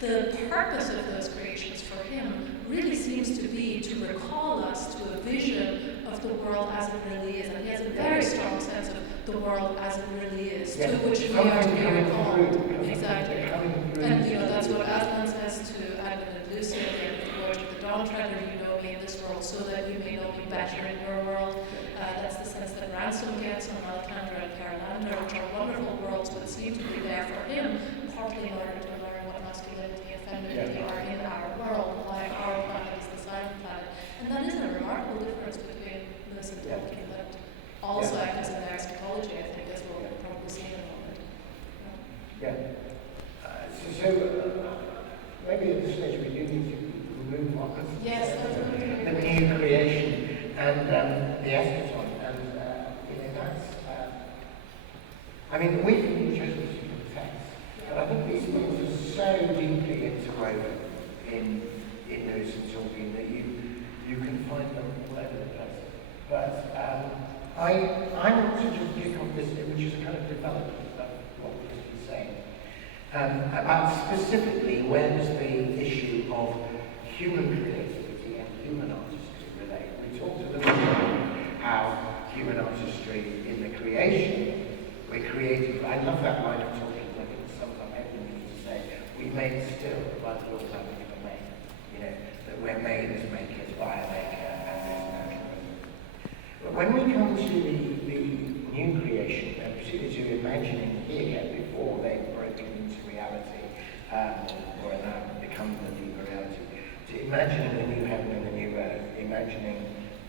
the purpose of those creations for him really seems to be to recall us to a vision of the world as it really is. And he has a very strong sense of the world as it really is, to which we are to be recalled. Exactly. And that's what Aslan says to Adam and Lucy at the end of the Voyage of the Dawn Treader, you know me in this world so that you may know me better in your world. That's the sense that Ransom gets on Malcandra and Lavender, which are wonderful worlds, but seem to be there for him, partly in order to learn what masculinity and femininity are in our world, why our planet is the silent planet. And that is a remarkable difference between Lewis and Tolkien that also acts in their eschatology, I think, as we'll probably see in a moment. Maybe at this stage we do need to move on. Yes, the new creation and the eschaton, and that's. I mean, we've chosen to text, but I think these things are so deeply interwoven in Lewis and Tolkien that you can find them all over the place. But I want to just kick off this, which is a kind of development of what Christy's saying. About specifically where does the issue of human creativity and human artistry relate. We talked a little bit about how human artistry in the creation, we're creative. I love that line of Tolkien. I think it sums up everything he used to say. We made still by the laws by which we're made. You know, that we're made as makers by a maker and as naturalism. But when we come to the new creation, and particularly to imagining here before they've broken into reality, or now become the new reality, to imagining the new heaven and the new earth, imagining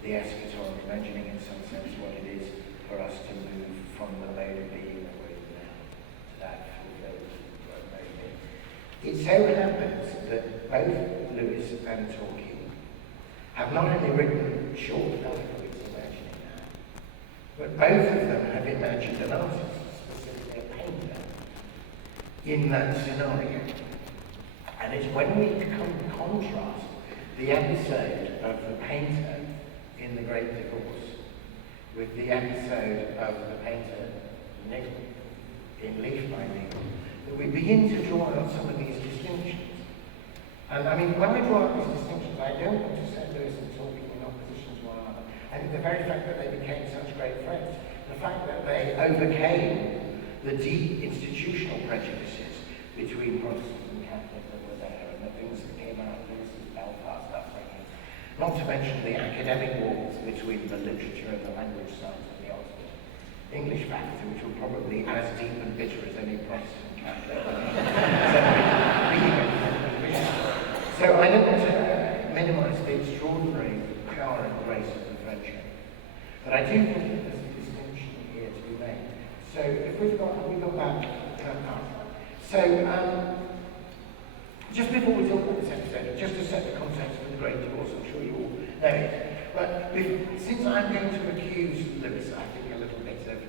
the eschaton, imagining in some sense what it is for us to move from the mode of being that we're in now to that fulfilled mode of being. It so happens that both Lewis and Tolkien have not only written short allegories imagining that, but both of them have imagined an artist, specifically a painter, in that scenario. And it's when we contrast the episode of the painter in The Great Divorce with the episode of the painter Nigel in Leaf by Nigel, that we begin to draw out some of these distinctions. And I mean, when I draw out these distinctions, I don't want to set Lewis and Tolkien in opposition to one another. I think the very fact that they became such great friends, the fact that they overcame the deep institutional prejudices between Protestants and Catholics that were there, and the things that came out of Lewis's Belfast upbringing. Not to mention the academic wars between the literature and the language science and the Oxford English faculty, which were probably as deep and bitter as any Protestant Catholic. So I don't want to minimise the extraordinary power and grace of the friendship, but I do think that there's a distinction here to be made. So if we've got that. So just before we talk about this episode, just to set the context for The Great Divorce, I'm sure you all know it, but since I'm going to accuse Lewis, I think, a little bit of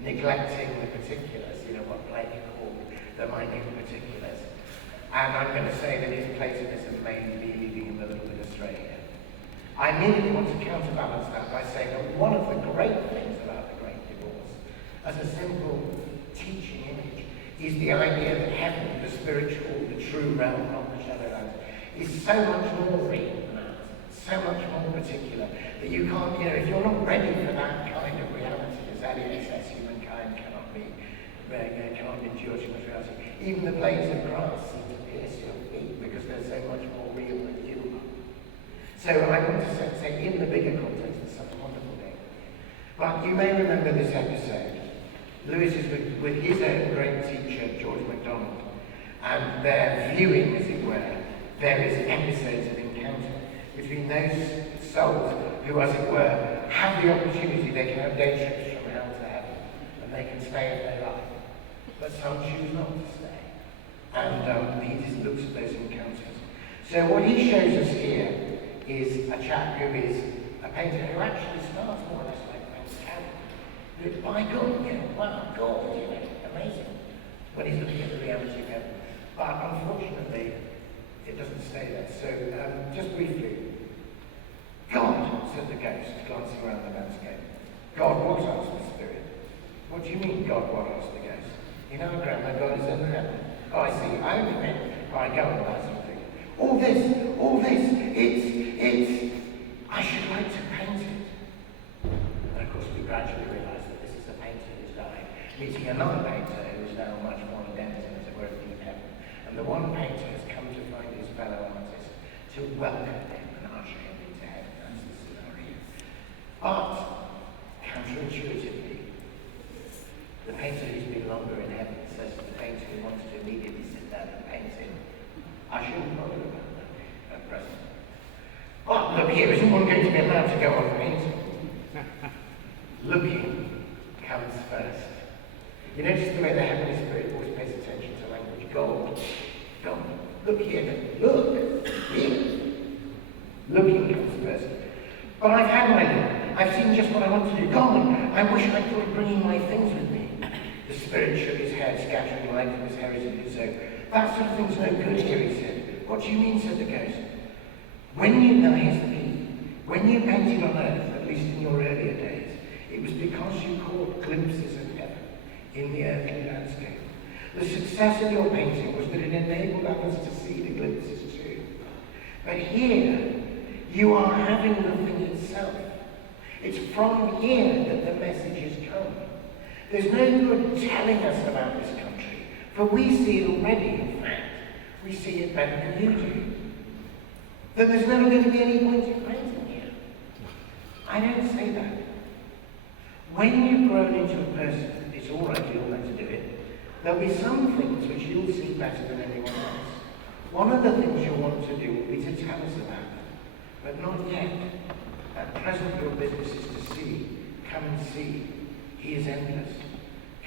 neglecting the particulars, what Blake called the minute particulars, and I'm going to say that his Platonism may be leading him a little bit astray here. I immediately want to counterbalance that by saying that one of the great things about The Great Divorce, as a simple teaching image, is the idea that heaven, the spiritual, the true realm, not the shadowlands, is so much more real than that, so much more particular, that you can't, if you're not ready for that kind of reality, as Eliot says, humankind cannot endure too much reality. Even the blades of grass seem to pierce your feet because they're so much more real than you are. So I want to say, in the bigger context, there's something wonderful there. But you may remember this episode. Lewis is with his own great teacher, George MacDonald, and they're viewing, as it were, various episodes of encounter between those souls who, as it were, have the opportunity, they can have day trips from hell to heaven, and they can stay if they like, but some choose not to stay. And he just looks at those encounters. So what he shows us here is a chap who is a painter who actually starts more or less like Pascal. By God, wow, God, amazing, when he's looking at the reality of heaven. But unfortunately, it doesn't stay there. So, just briefly, God, said the ghost, glancing around the landscape. God, what? Asked the spirit. What do you mean, God, what? Asked the ghost. Grandma, God is in heaven. Oh, I see, I only meant by God, that's something. All this, it's, I should like to paint it. And of course, we gradually realise that this is the painter who's died, meeting another painter who's now much more indebted, as it were, in heaven. And the one painter has come to find his fellow artist to welcome him and usher him into heaven. That's the scenario. But, counterintuitively, the painter allowed to go on painting. Looking comes first. You notice the way the Heavenly Spirit always pays attention to language. God, look here, look here. Looking comes first. But I've had my look. I've seen just what I want to do. God, I wish I could bring my things with me. The Spirit shook his head, scattering light from his hair as he did so. That sort of thing's no good here, he said. What do you mean, said the ghost. Now here's the key. When you painted on earth, at least in your earlier days, it was because you caught glimpses of heaven in the earthly landscape. The success of your painting was that it enabled others to see the glimpses too. But here, you are having the thing itself. It's from here that the messages come. There's no good telling us about this country, for we see it already, in fact. We see it better than you do. That there's never going to be any point in painting here. I don't say that. When you've grown into a person, it's all right, you'll know to do it. There'll be some things which you'll see better than anyone else. One of the things you'll want to do will be to tell us about them, but not yet. At present, your business is to see. Come and see. He is endless.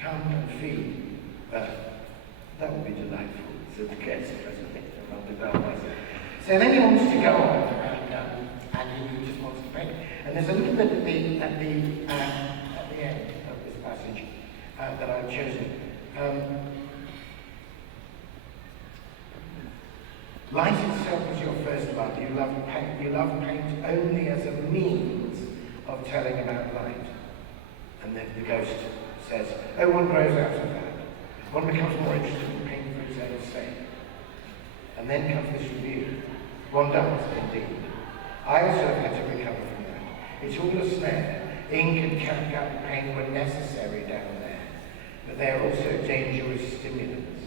Come and feed. That would be delightful, said the guest presently, around the bellwether. So then he wants to go on, and he just wants to paint. And there's a little bit at the end of this passage that I've chosen. Light itself is your first love. You love paint only as a means of telling about light. And then the ghost says, oh, one grows out of that. One becomes more interested in paint for its own sake. And then comes this review. One does, indeed. I also have had to recover from that. It's all a snare. Ink and catgut and paint were necessary down there, but they are also dangerous stimulants.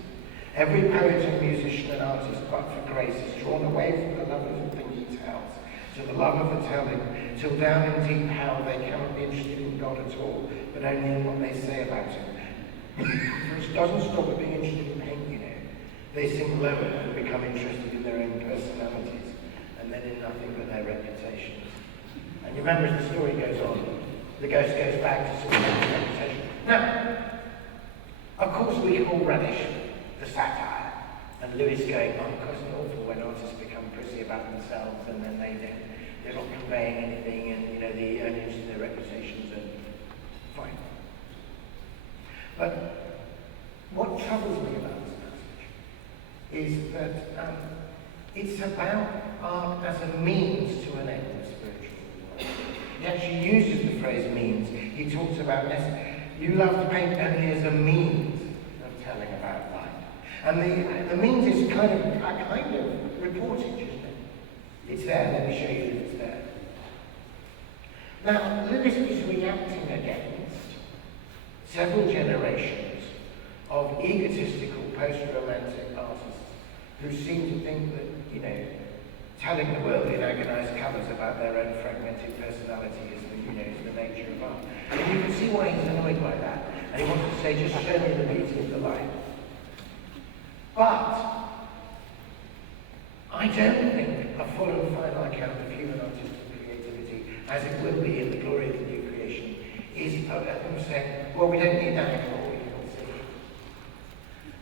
Every poet and musician and artist, but for grace, is drawn away from the love of the thing he tells, to the love of the telling, till down in deep hell they cannot be interested in God at all, but only in what they say about him. Which doesn't stop at being interested in paint, you know. They sink lower and become interested in their own personalities, and then in nothing but their reputations. And you remember as the story goes on, the ghost goes back to sort of his reputation. Now, of course we can all relish the satire, and Lewis going, oh, of course it's awful when artists become prissy about themselves and then they're not conveying anything, and you know, the only interest in their reputations, and fine. But what troubles me about this passage is that it's about art as a means to an end of spiritual life. He actually uses the phrase means. He talks about you love to paint only as a means of telling about life. And the means is kind of reportage, isn't it? It's there, let me show you that it's there. Now, Lewis is reacting against several generations of egotistical post-romantic artists who seem to think that, you know, telling the world in agonized colours about their own fragmented personality is the nature of art. And you can see why he's annoyed by that. And he wants to say, just show me the beauty of the light. But I don't think a full and final account of human artistic creativity, as it will be in the glory of the new creation, is saying, well, we don't need that anymore, we can all see it.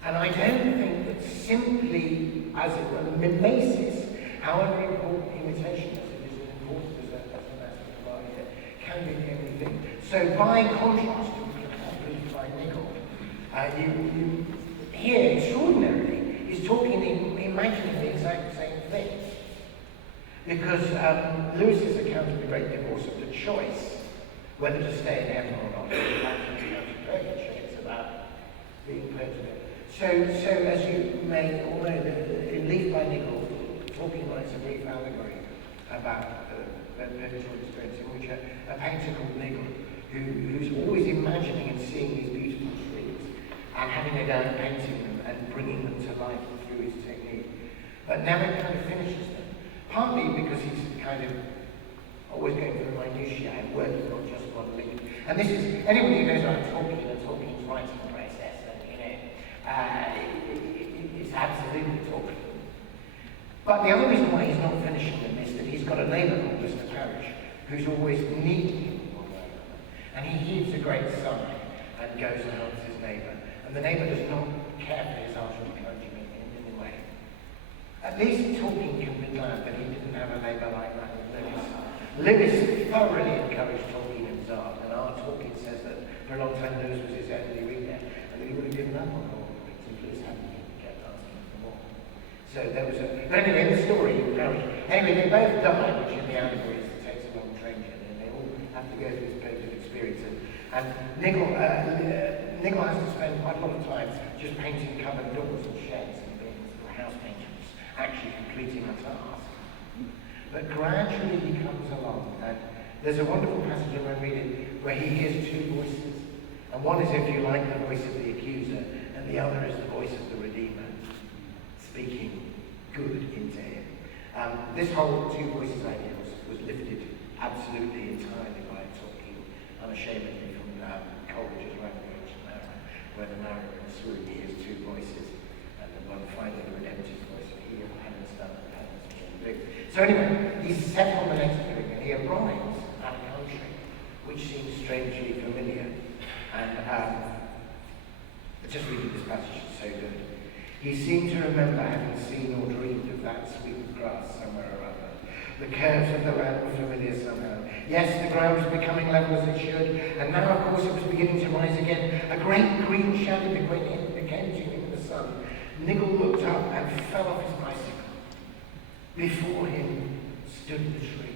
And I don't think that simply, as it were, mimesis, however important imitation is, it is important as an aspect of art here, can be the only thing. So by contrast to by Nicol, here, extraordinarily, is talking, imagining the exact same thing. Because Lewis's account of the Great Divorce of the choice, whether to stay in heaven or not, is actually out of purgatory. It's about being purged. So as you may all know, in Leaf by Nicol, Tolkien writes a brief allegory about the purgatory experience, in which a painter called Nicol, who's always imagining and seeing these beautiful trees, and having a go at painting them and bringing them to life through his technique, but never kind of finishes them. Partly because he's kind of always going through minutiae and working on just one link. And this is, anybody who knows about Tolkien and Tolkien's writing process, and it's absolutely Tolkien. But the other reason why he's not finishing them is that he's got a neighbour called Mr. Parrish, who's always needing one another. And he heaves a great sigh and goes and helps his neighbour. And the neighbour does not care for his art or encourage him in any way. At least Tolkien can be glad that he didn't have a neighbour like that with Lewis. Lewis thoroughly encouraged Tolkien in his art, and our Tolkien says that for a long time Lewis was his only reader, and that he would have given up on all of it if Lewis hadn't kept asking for more. So there was a... But anyway, in the story, anyway, they both die, which in the Allegory takes a long train journey, and they all have to go through this painful experience. And Nigel has to spend quite a lot of time just painting cupboard doors and sheds and things for house painters, actually completing a task. But gradually he comes along, and there's a wonderful passage I'm going to read it where he hears two voices. And one is, if you like, the voice of the accuser, and the other is the voice of the Redeemer, speaking good into him. This whole two voices idea was lifted absolutely entirely by Tolkien, unashamedly, from Coleridge's Writing of Ancient Narrow, where the narrower in the swoon hears two voices, and the one finally the redemptive voice of he of penance done and penance being do. So anyway, he's set on the next hearing, and he arrives at a country which seems strangely familiar. And just reading this passage is so good. He seemed to remember having seen or dreamed of that sweet grass somewhere or other. The curves of the land were familiar somehow. Yes, the ground was becoming level as it should, and now, of course, it was beginning to rise again. A great green shadow became to him in the sun. Nigel looked up and fell off his bicycle. Before him stood the tree.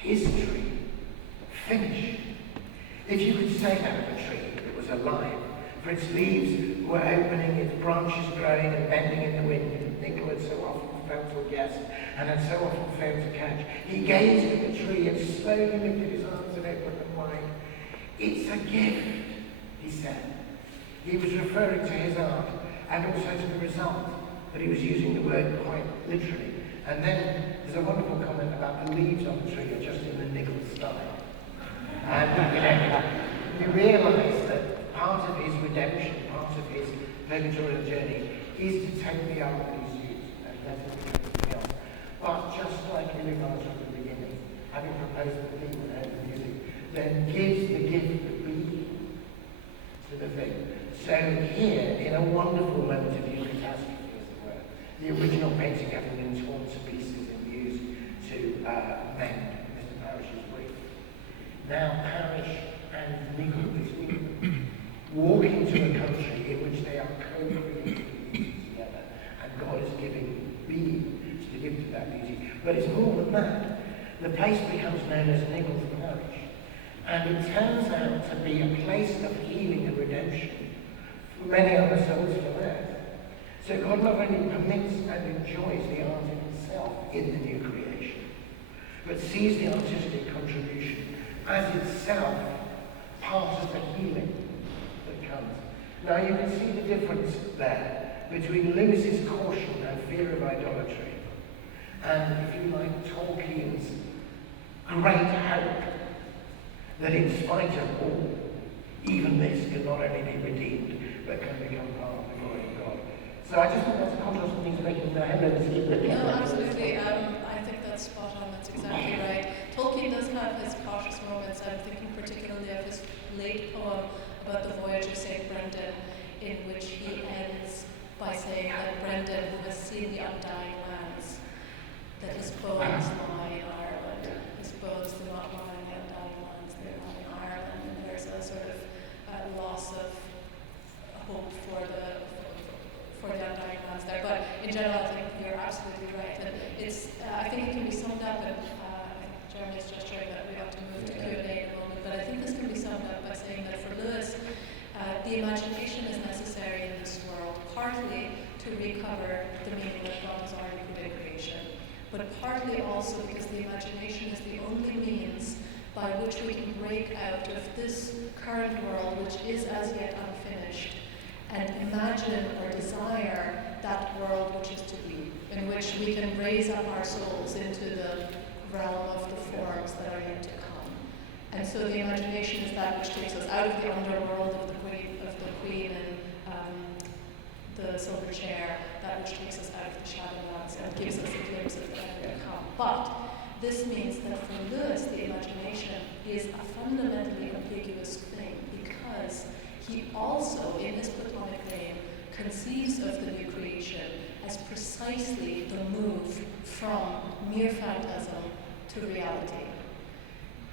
His tree. Finished. If you could say that of a tree, it was alive, for its leaves were opening, its branches growing and bending in the wind. Nigel had so often failed to guess, and had so often failed to catch. He gazed at the tree and slowly lifted his arms and opened them wide. It's a gift, he said. He was referring to his art, and also to the result, but he was using the word quite literally. And then there's a wonderful comment about the leaves on the tree are just in the Nigel style. And you realise that part of his redemption, part of his purgatorial journey, is to take the art that he's used and let it be anything else. But just like Allegory at the beginning, having proposed the theme and heard the music, then gives the gift of being to the thing. So here, in a wonderful moment of catastrophe, as it were, the original painting having been torn to pieces and used to mend Mr. Parrish's wig. Now Parish and Nigel walk into a country in which they are co-creating beauty together, and God is giving beings to give to that beauty. But it's more than that. The place becomes known as Nigel's Parish, and it turns out to be a place of healing and redemption for many other souls from earth. So God not only permits and enjoys the art in itself in the new creation, but sees the artistic contribution as itself part of the healing that comes. Now you can see the difference there between Lewis's caution and fear of idolatry, and, if you like, Tolkien's great hope that in spite of all, even this can not only be redeemed, but can become part of the glory of God. So I just think that's a contrast that needs making in the head. No, absolutely. I think that's spot on. That's exactly right. Tolkien does have his cautious moments. I'm thinking particularly of his late poem about the voyage of St. Brendan, in which he ends by saying that Brendan, who has seen the undying lands, that his bones lie in Ireland. His bones do not lie in the undying lands, they lie in Ireland. And there's a sort of loss of hope for the undying lands there. But in general, I think you're absolutely right. And it's, I think it can be summed up, and Jeremy's just showing that we have to move to Q&A in a moment, but I think this can be summed up by saying that for Lewis, the imagination is necessary in this world, partly to recover the meaning that God has already put in creation, but partly also because the imagination is the only means by which we can break out of this current world, which is as yet unfinished, and imagine or desire that world which is to be, in which we can raise up our souls into the realm of the forms that are yet to come. And so the imagination is that which takes us out of the underworld of the queen and the silver chair, that which takes us out of the shadowlands and gives us a glimpse of the yet to come. But This means that for Lewis, the imagination is a fundamentally ambiguous thing because he also, in his Platonic vein, conceives of the new creation as precisely the move from mere phantasm to reality.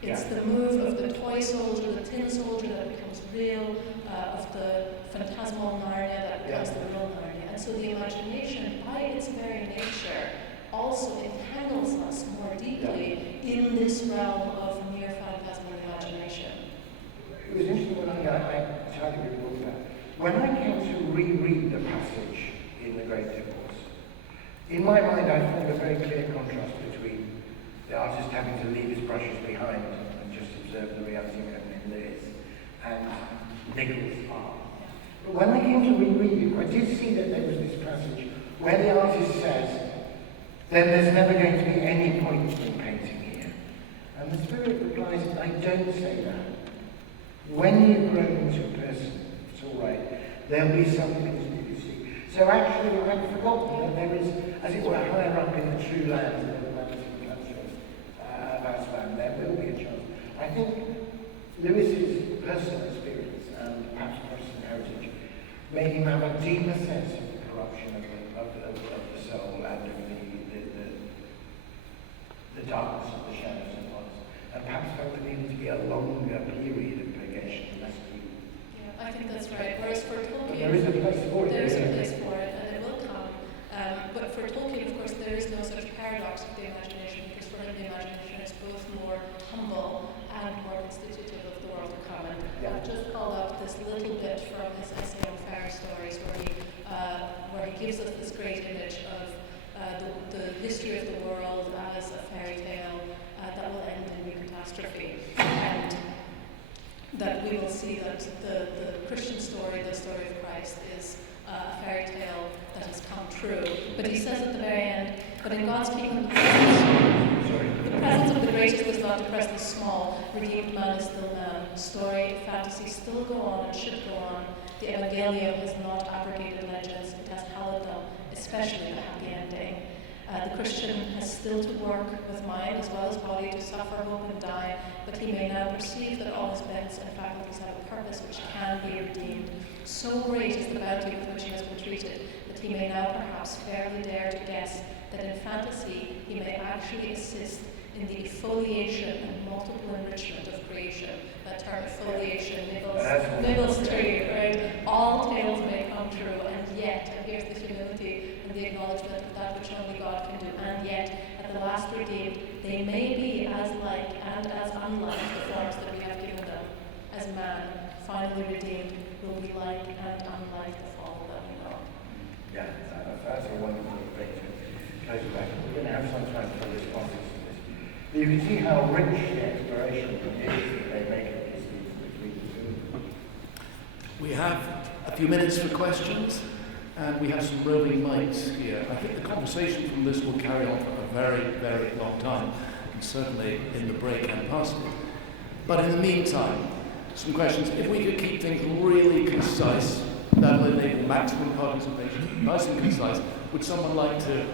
It's the move of the toy soldier, the tin soldier that becomes real, of the phantasmal Narnia that becomes the real Narnia. And so the imagination, by its very nature, also entangles us more deeply in this realm of mere phantasmal imagination. It was interesting when I tried to read that. When I came to reread the passage in The Great Divorce, in my mind I found a very clear contrast between the artist having to leave his brushes behind and just observe the reality happening in Lewis, and Nichols' art. But when I came to reread it, I did see that there was this passage where the artist says, then there's never going to be any point in painting here. And the Spirit replies, I don't say that. When you grow into a person, it's all right, there'll be some things that you see. So actually, I'd forgotten that there is, as it were, higher up in the true land of the magazine country of Aslan, there will be a chance. I think Lewis's personal experience and perhaps Protestant heritage made him have a deeper sense of the corruption of the soul and of the darkness of the shadows and lights, and perhaps felt there needed to be a longer period of purgation, less deep. Yeah, I think that's right. Whereas for Tolkien, there is a place for it. There is a place for it, and it will come. But for Tolkien, of course, there is no such paradox with the imagination, because for him the imagination is both more humble and more constitutive of the world to come. And I've just called up this little bit from his essay on fairy stories, where he gives us this great image of the history of the world as a fairy tale that will end in a catastrophe, and that we will see that the Christian story, the story of Christ, is a fairy tale that has come true. But he says at the very end, but in God's kingdom, the presence of the greatest does not depress the small. Redeemed man is still man. Story, fantasy still go on and should go on. The Evangelio has not abrogated legends, it has hallowed them, especially the happy ending. The Christian has still to work with mind as well as body to suffer, hope, and die, but he may now perceive that all his bents and faculties have a purpose which can be redeemed. So great is the bounty with which he has been treated that he may now perhaps fairly dare to guess that in fantasy he may actually assist in the effoliation and multiple enrichment of creation. That term effoliation, Nibbles tree, right? All tales may come true, and yet, and here's the humility and the acknowledgement of that which only God can do, and yet, at the last redeemed, they may be as like and as unlike the forms that we have given them, as man, finally redeemed, will be like and unlike the fall that we know. Yeah, that's a wonderful thing to close back. We're going to have some time for responses to this. But you can see how rich the exploration is that they make of this between the two. We have a few minutes for questions, and we have some roving mics here. I think the conversation from this will carry on for a very, very long time, and certainly in the break and past it. But in the meantime, some questions. If we could keep things really concise, that will enable maximum participation. Nice and concise. Would someone like to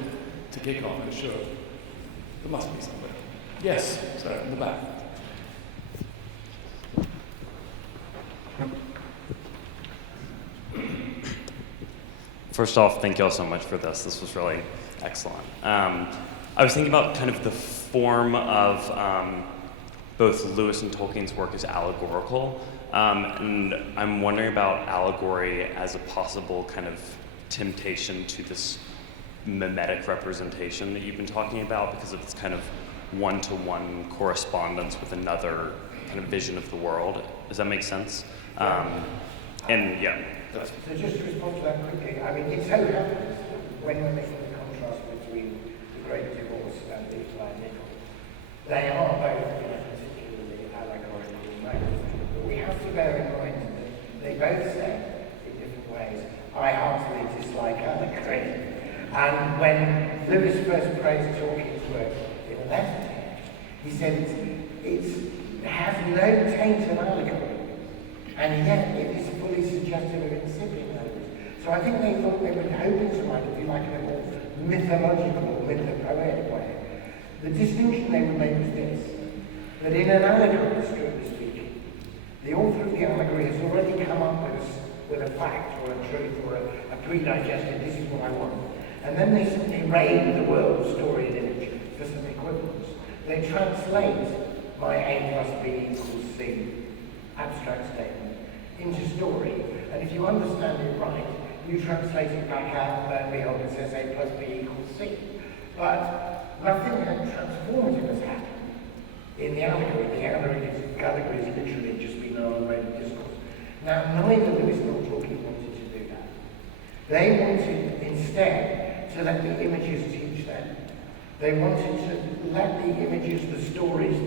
kick off? I'm sure there must be somebody. Yes, sir, in the back. First off, thank you all so much for this. This was really excellent. I was thinking about kind of the form of both Lewis and Tolkien's work as allegorical, and I'm wondering about allegory as a possible kind of temptation to this mimetic representation that you've been talking about, because of its kind of one-to-one correspondence with another kind of vision of the world. Does that make sense? And yeah. So just to respond to that quickly, I mean, it so happens that when we're making the contrast between The Great Divorce and The Nichols, they are both particularly allegorical in ways. But we have to bear in mind that they both say, in different ways, I heartily dislike allegory. And when Lewis first praised Tolkien's work in a letter, he said it has no taint of allegory. And yet it is fully suggestive of incipient language. So I think they thought they would open to mind, if you like, in a more mythological, mythopoetic way, The distinction they would make was this, that in an allegory, strictly speaking, the author of the allegory has already come up with a fact or a truth or a pre-digested, this is what I want. And then they simply raid the world story and image for some equivalence. They translate my A plus B equals C, abstract statement, into story. And if you understand it right, you translate it back out, and behold, it says A plus B equals C. But nothing transformative has happened in the allegory. The allegory has literally just been an unread discourse. Now, neither Lewis nor Tolkien wanted to do that. They wanted, instead, to let the images teach them. They wanted to let the images, the stories,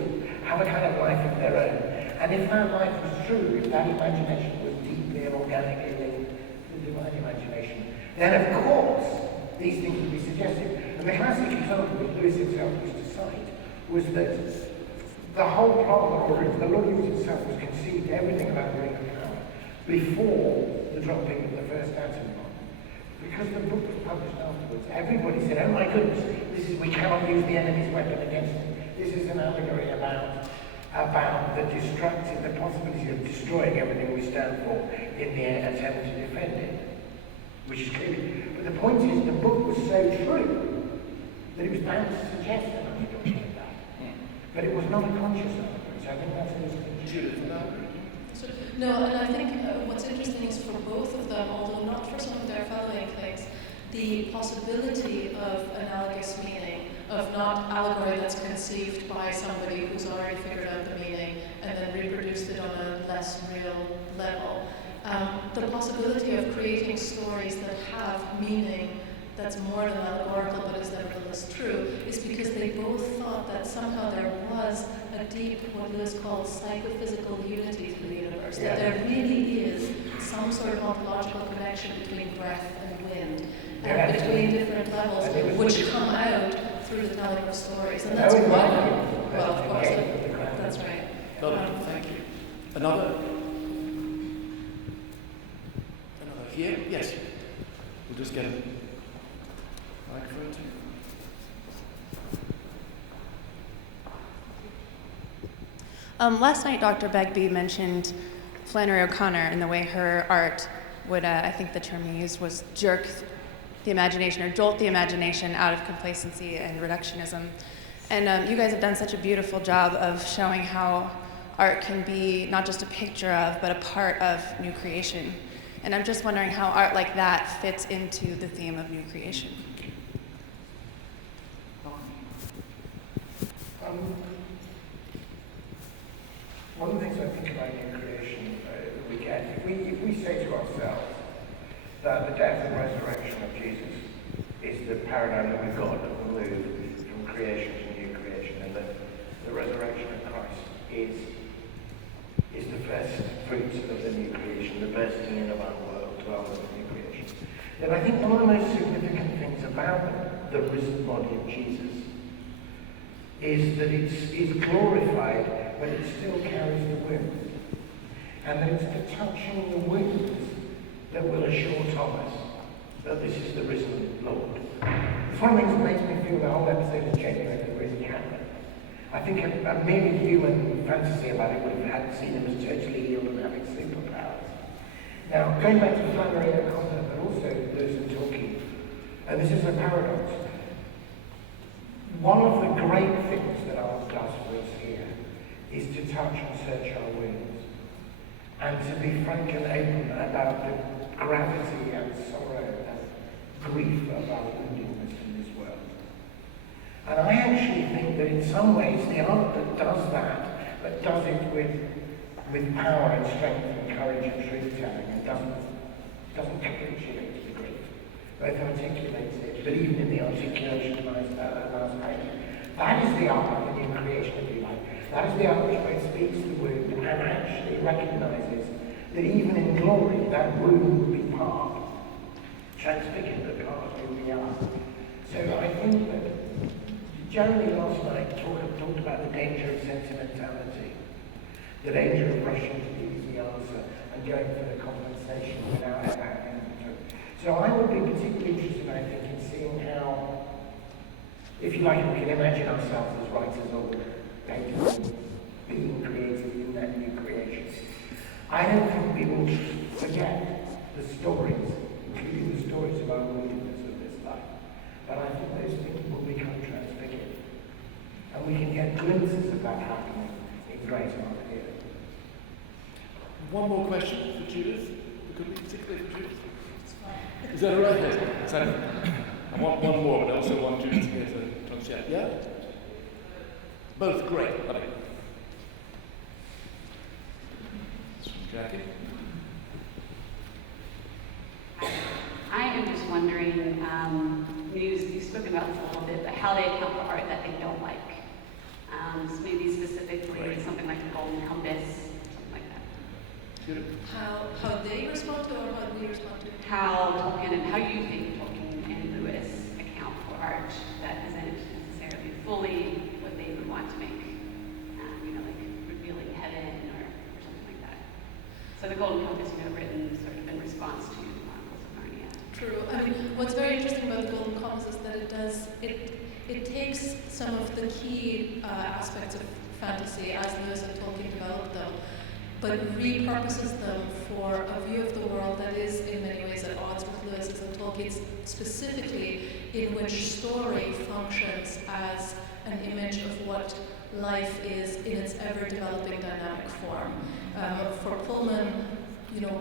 have a kind of life of their own. And if that life was true, if that imagination was deeply and organically linked to the divine imagination, then of course these things would be suggestive. And the classic example that Lewis himself used to cite was that the whole problem, or the Lord Lewis himself, was conceived everything about the ring of power before the dropping of the first atom bomb. Because the book was published afterwards, everybody said, oh my goodness, we cannot use the enemy's weapon against him. This is an allegory about the possibility of destroying everything we stand for in the attempt to defend it. Which is clearly, but the point is, the book was so true that it was bound to suggest an allegory like that. But it was not a conscious allegory, so I think that's an interesting Judith, No, and I think what's interesting is for both of them, although not for some of their fellow Inklings, the possibility of analogous meaning, of not allegory that's conceived by somebody who's already figured out the meaning and then reproduced it on a less real level. The possibility of creating stories that have meaning that's more than allegorical but is nevertheless true is because they both thought that somehow there was a deep, what Lewis called psychophysical unity to the universe, that there really is some sort of ontological connection between breath and wind, and between different levels, which come out through the telling of stories. And that's why, well, of course, that's right. Thank you. Another here? Yes. We'll just get a microphone to you. Last night, Dr. Begbie mentioned Flannery O'Connor and the way her art would, I think the term you used was jerk the imagination or jolt the imagination out of complacency and reductionism. And you guys have done such a beautiful job of showing how art can be not just a picture of, but a part of new creation. And I'm just wondering how art like that fits into the theme of new creation. One of the things I think about new creation, if we say to ourselves that the death and resurrection of Jesus is the paradigm that we've got that will move from creation to new creation, and that the resurrection of Christ is the first fruits of the new creation, the bursting in of our world to our new creation, then I think one of the most significant things about the risen body of Jesus is that it's glorified, but it still carries the wounds. And that it's the touching the wounds that will assure Thomas that this is the risen Lord. It's one of the things that makes me feel the whole episode is genuinely really happened. I think a merely human fantasy about it would have seen him as totally healed and having superpowers. Now, going back to Flannery O'Connor, but also Lewis and Tolkien, and this is a paradox. One of the great things that art does for us here is to touch and search our wounds, and to be frank and open about the gravity and sorrow and grief of our woundedness in this world. And I actually think that in some ways the art that does that, but does it with power and strength and courage and truth-telling, and doesn't capitulate the grief, both articulates it, but even in the articulation last page, that is the art of the new creation, if you like. That is the art which both speaks the wound and actually recognises that even in glory, that wound will be part, transfigured, but part of who we are. So I think that Jeremy last night talked about the danger of sentimentality, the danger of rushing to the easy answer and going for the compensation without ever having to. So I would be particularly interested, I think, in seeing how, if you like, we can imagine ourselves as writers or painters being created in that new creation. I don't think we will forget the stories, including the stories of our wilderness of this life. But I think those things will become transfigured. And we can get glimpses of that happening in great art here. One more question for Judith. It could be particularly for Judith. Is that all right? Yes. I want one more, but I also want Judith here to chat. Yeah? Both great. Lovely. Jackie? I am just wondering, you've spoken about this a little bit, but how they account for art that they don't like. So maybe specifically something like the Golden Compass, something like that. How they respond to, or how we respond to? How Tolkien and how you think Tolkien and Lewis account for art that isn't necessarily fully what they would want to make, like revealing heaven or something like that. So the Golden Compass, written sort of in response to Chronicles of Narnia. True. I mean, what's very interesting about the Golden Compass is that it takes some of the key aspects of fantasy as Lewis and Tolkien developed them, but repurposes them for a view of the world that is in many ways at odds with Lewis's and Tolkien's, specifically in which story functions as an image of what life is in its ever-developing dynamic form. For Pullman,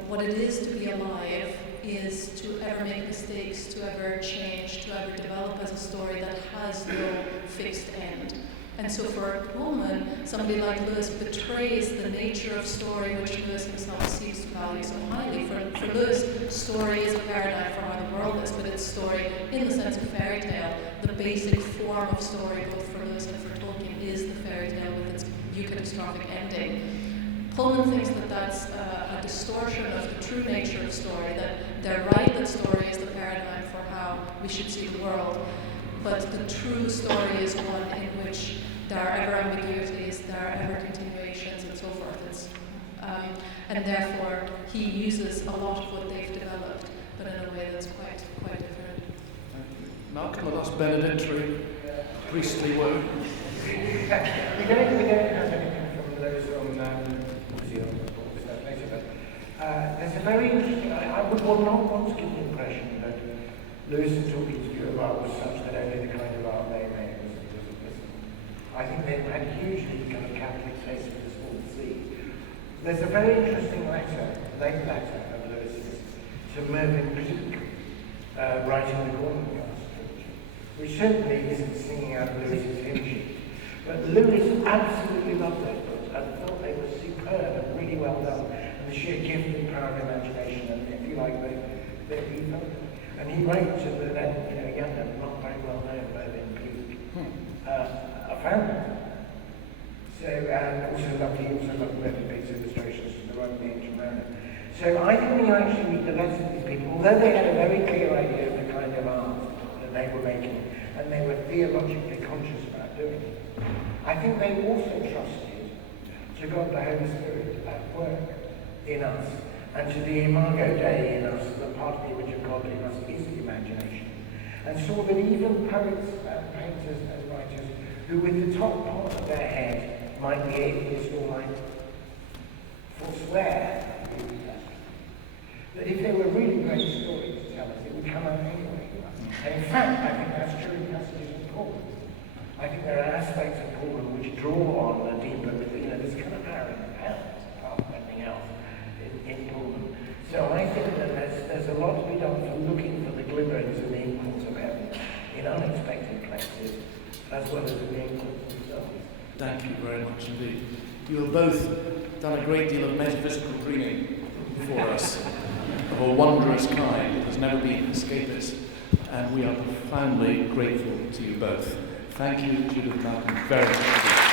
what it is to be alive is to ever make mistakes, to ever change, to ever develop as a story that has no fixed end. And so for Pullman, somebody like Lewis betrays the nature of story which Lewis himself seeks to value so highly. For Lewis, story is a paradigm for how the world is, but it's story in the sense of fairy tale. The basic form of story, both for Lewis and for Tolkien, is the fairy tale with its eucatastrophic ending. Pullman thinks that that's a distortion of the true nature of story, that they're right that story is the paradigm for how we should see the world, but the true story is one in which there are ever ambiguities, there are ever continuations, and so forth. And therefore, he uses a lot of what they've developed, but in a way that's quite different. Malcolm, a last benedictory, priestly word. We don't have anything from those on there's a very interesting, I would not want to give the impression that Lewis and Tolkien's view of art was such that only the kind of art they made was visible. I think they had hugely kind of Catholic faith with a small c. There's a very interesting late letter of Lewis's to Mervyn Peake, writing the Gormley which certainly isn't singing out Lewis's hymn sheet. But Lewis absolutely loved those books and thought they were superb and really well done. The sheer gift and power of imagination, and if you like, he felt it. And he wrote to the then, younger, not very well known Mervyn Peake, a fan. So, and he also loved Mervyn Peake's illustrations of the Roman Ancient Mariner. So I think when you actually read the letters of these people, although they had a very clear idea of the kind of art that they were making, and they were theologically conscious about doing it, I think they also trusted to God the Holy Spirit at work in us, and to the imago Dei in us, the part of the image of God in us is the imagination. And saw that even poets and painters and writers who with the top part of their head might be atheist or might forswear that if they were really great stories to tell us, it would come out anyway. And in fact, I think that's true in passages of Paul. I think there are aspects of Paul which draw on a deeper, this kind of power in the past, apart from anything else. In Pullman. So I think that there's a lot to be done for looking for the glimmerings and the inkles of heaven in unexpected places, as well as in the inkles themselves. Thank you very much indeed. You have both done a great deal of metaphysical dreaming for us, of a wondrous kind that has never been escapist, and we are profoundly grateful to you both. Thank you, Judith and Malcolm, very much indeed.